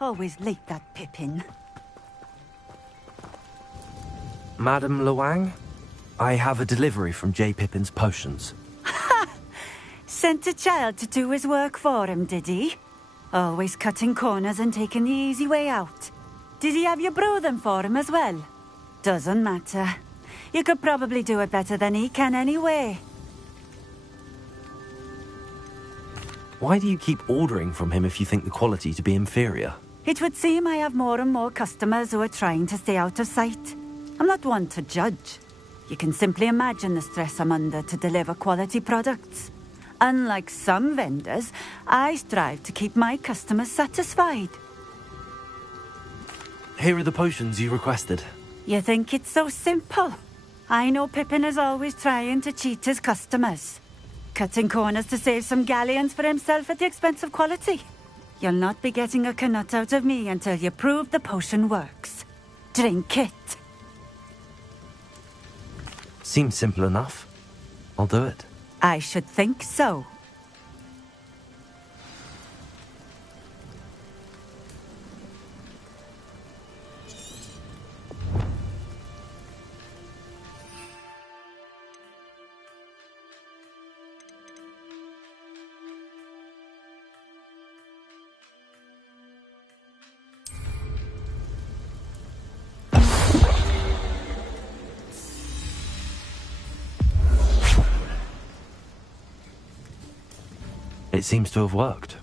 Always late, that Pippin. Madam Lawang, I have a delivery from J. Pippin's potions. Sent a child to do his work for him, did he? Always cutting corners and taking the easy way out. Did he have you brew them for him as well? Doesn't matter. You could probably do it better than he can anyway. Why do you keep ordering from him if you think the quality to be inferior? It would seem I have more and more customers who are trying to stay out of sight. I'm not one to judge. You can simply imagine the stress I'm under to deliver quality products. Unlike some vendors, I strive to keep my customers satisfied. Here are the potions you requested. You think it's so simple? I know Pippin is always trying to cheat his customers. Cutting corners to save some galleons for himself at the expense of quality. You'll not be getting a knut out of me until you prove the potion works. Drink it. Seems simple enough. I'll do it. I should think so. It seems to have worked.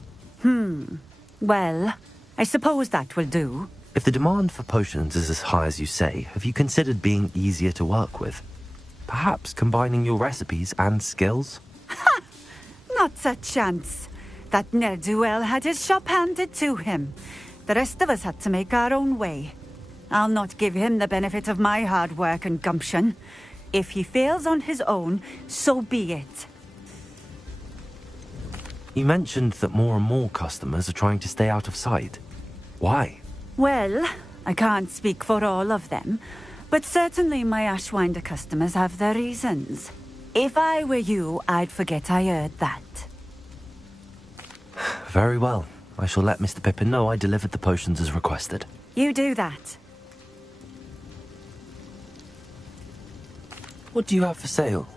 Well, I suppose that will do. If the demand for potions is as high as you say, have you considered being easier to work with? Perhaps combining your recipes and skills? Not a chance. That ne'er-do-well had his shop handed to him. The rest of us had to make our own way. I'll not give him the benefit of my hard work and gumption. If he fails on his own, so be it. You mentioned that more and more customers are trying to stay out of sight. Why? Well, I can't speak for all of them, but certainly my Ashwinder customers have their reasons. If I were you, I'd forget I heard that. Very well. I shall let Mr. Pippin know I delivered the potions as requested. You do that. What do you have for sale?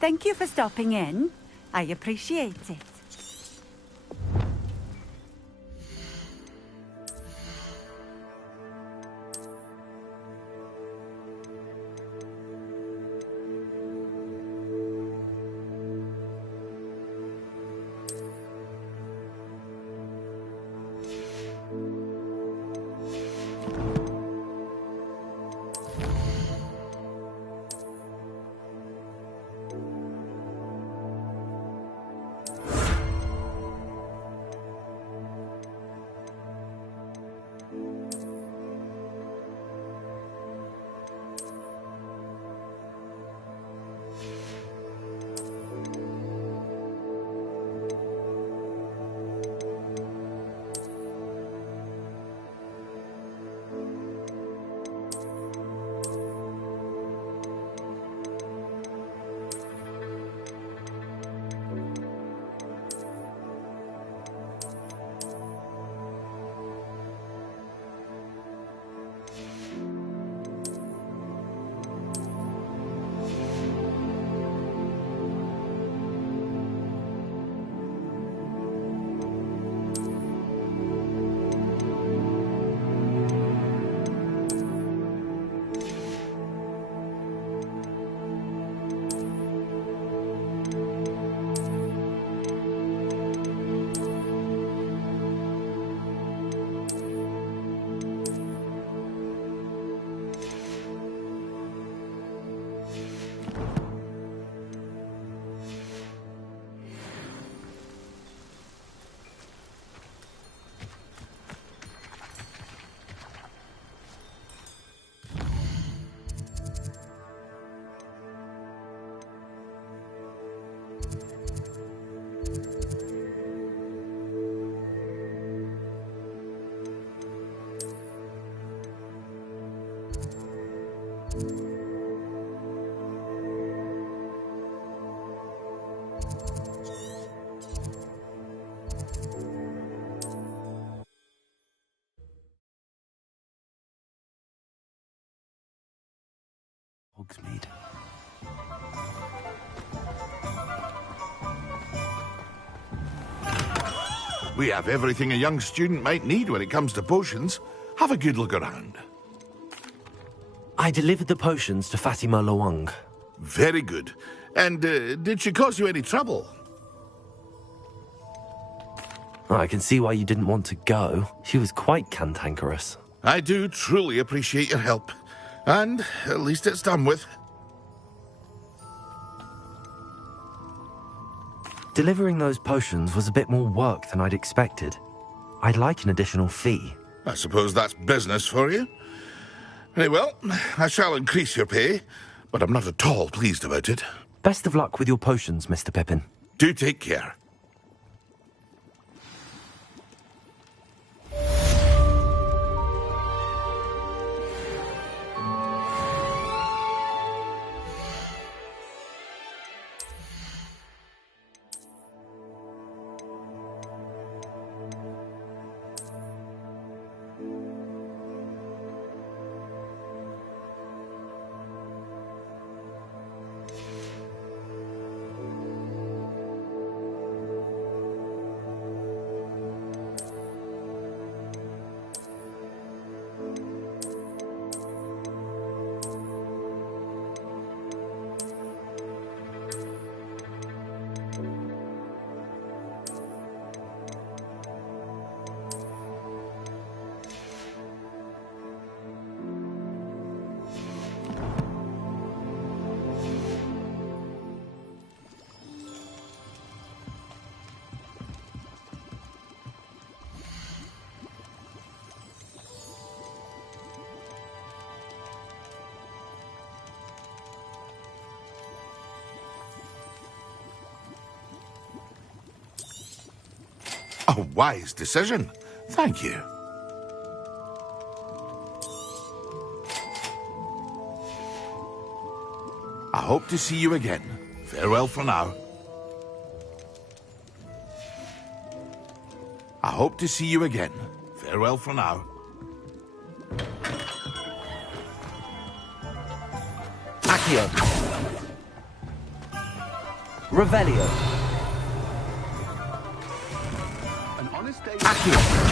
Thank you for stopping in. I appreciate it. Hogsmeade. We have everything a young student might need when it comes to potions. Have a good look around. I delivered the potions to Fatima Luang. Very good. And did she cause you any trouble? I can see why you didn't want to go. She was quite cantankerous. I do truly appreciate your help. And at least it's done with. Delivering those potions was a bit more work than I'd expected. I'd like an additional fee. I suppose that's business for you. Very well, I shall increase your pay, but I'm not at all pleased about it. Best of luck with your potions, Mr. Pippin. Do take care. A wise decision. Thank you. I hope to see you again. Farewell for now. I hope to see you again. Farewell for now. Accio. Revelio. Accio.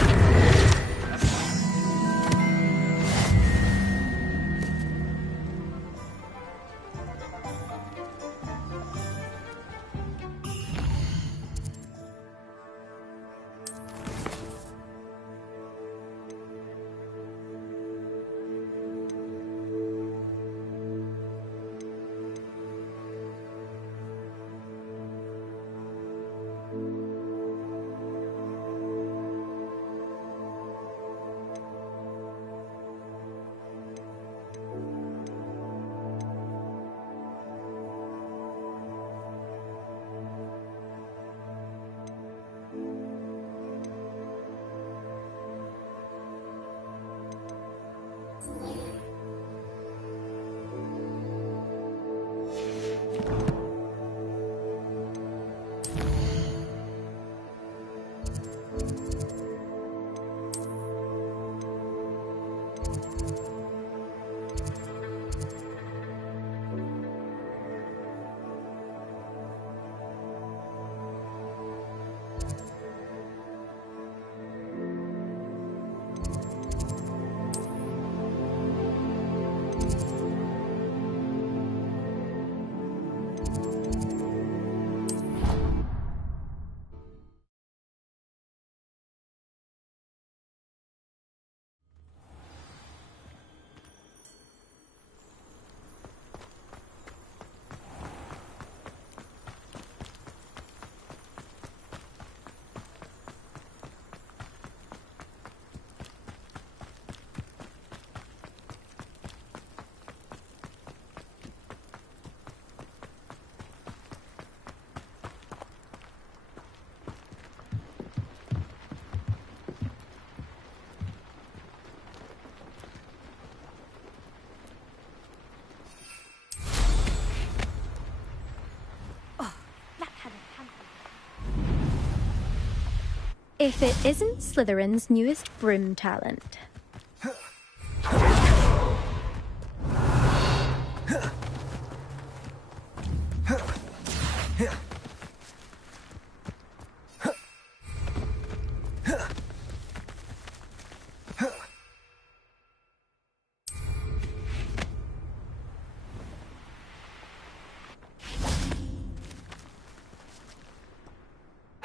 If it isn't Slytherin's newest broom talent.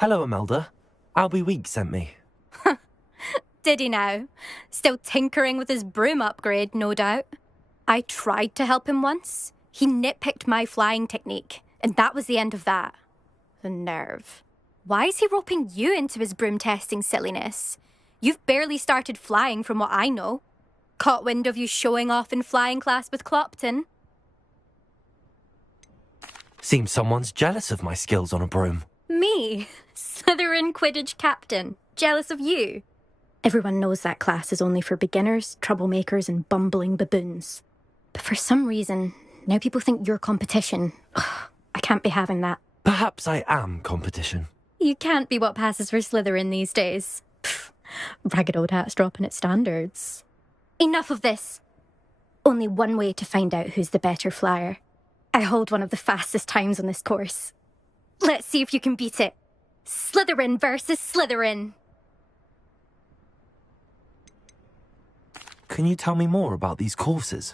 Hello, Imelda. Albie Week sent me. Did he now? Still tinkering with his broom upgrade, no doubt. I tried to help him once. He nitpicked my flying technique, and that was the end of that. The nerve. Why is he roping you into his broom testing silliness? You've barely started flying from what I know. Caught wind of you showing off in flying class with Clopton. Seems someone's jealous of my skills on a broom. Me? Slytherin Quidditch captain. Jealous of you? Everyone knows that class is only for beginners, troublemakers, and bumbling baboons. But for some reason, now people think you're competition. Ugh, I can't be having that. Perhaps I am competition. You can't be what passes for Slytherin these days. Pfft, ragged old hat's dropping its standards. Enough of this. Only one way to find out who's the better flyer. I hold one of the fastest times on this course. Let's see if you can beat it. Slytherin versus Slytherin. Can you tell me more about these courses?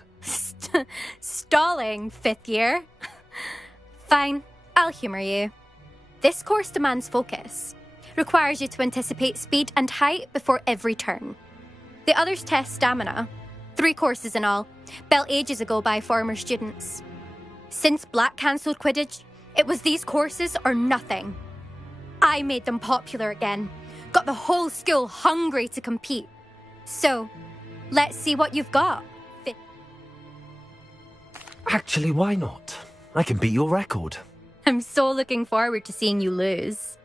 Stalling, 5th year. Fine, I'll humour you. This course demands focus. Requires you to anticipate speed and height before every turn. The others test stamina. 3 courses in all, built ages ago by former students. Since Black cancelled Quidditch, it was these courses or nothing. I made them popular again. Got the whole school hungry to compete. So, let's see what you've got. Actually, why not? I can beat your record. I'm so looking forward to seeing you lose.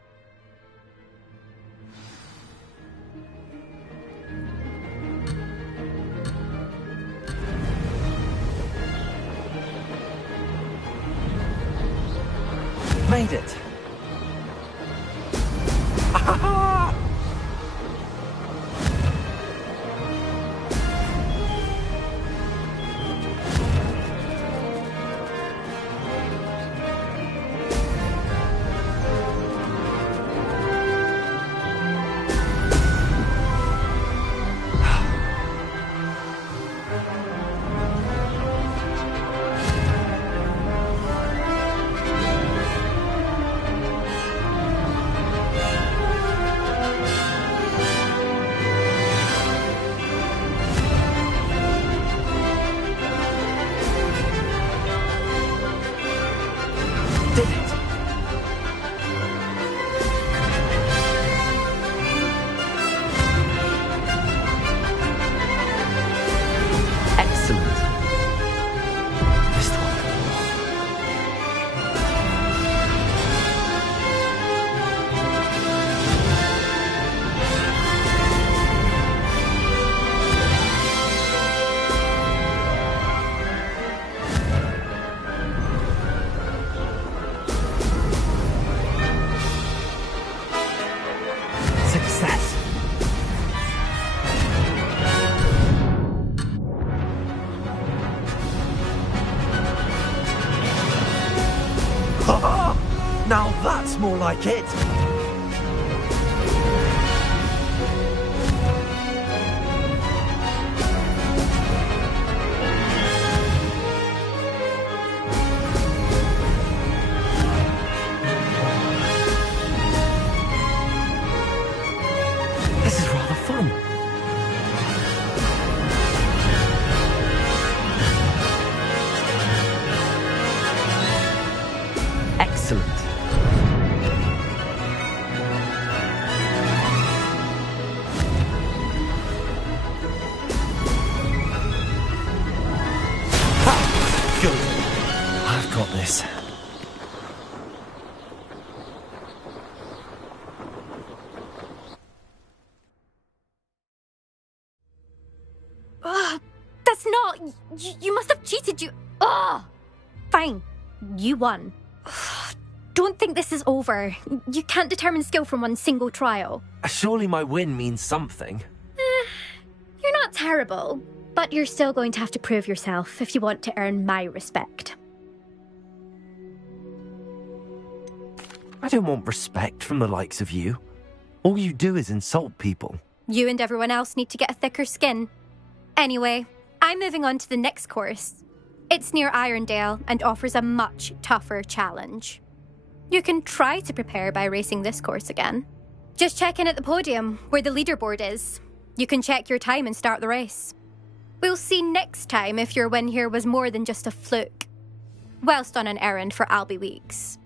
Made it. Now that's more like it. This is rather fun. Excellent. Good. I've got this. That's not... You must have cheated, you... Ugh! Fine. You won. Don't think this is over. You can't determine skill from one single trial. Surely my win means something. You're not terrible, but you're still going to have to prove yourself if you want to earn my respect. I don't want respect from the likes of you. All you do is insult people. You and everyone else need to get a thicker skin. Anyway, I'm moving on to the next course. It's near Irondale and offers a much tougher challenge. You can try to prepare by racing this course again. Just check in at the podium, where the leaderboard is. You can check your time and start the race. We'll see next time if your win here was more than just a fluke. Whilst on an errand for Albie Weeks.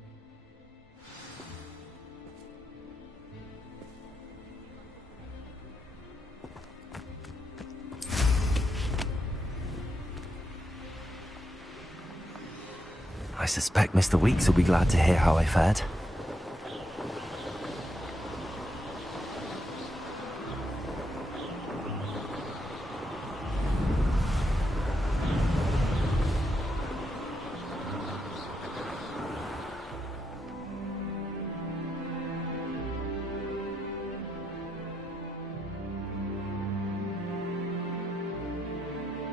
I suspect Mr. Weeks will be glad to hear how I fared.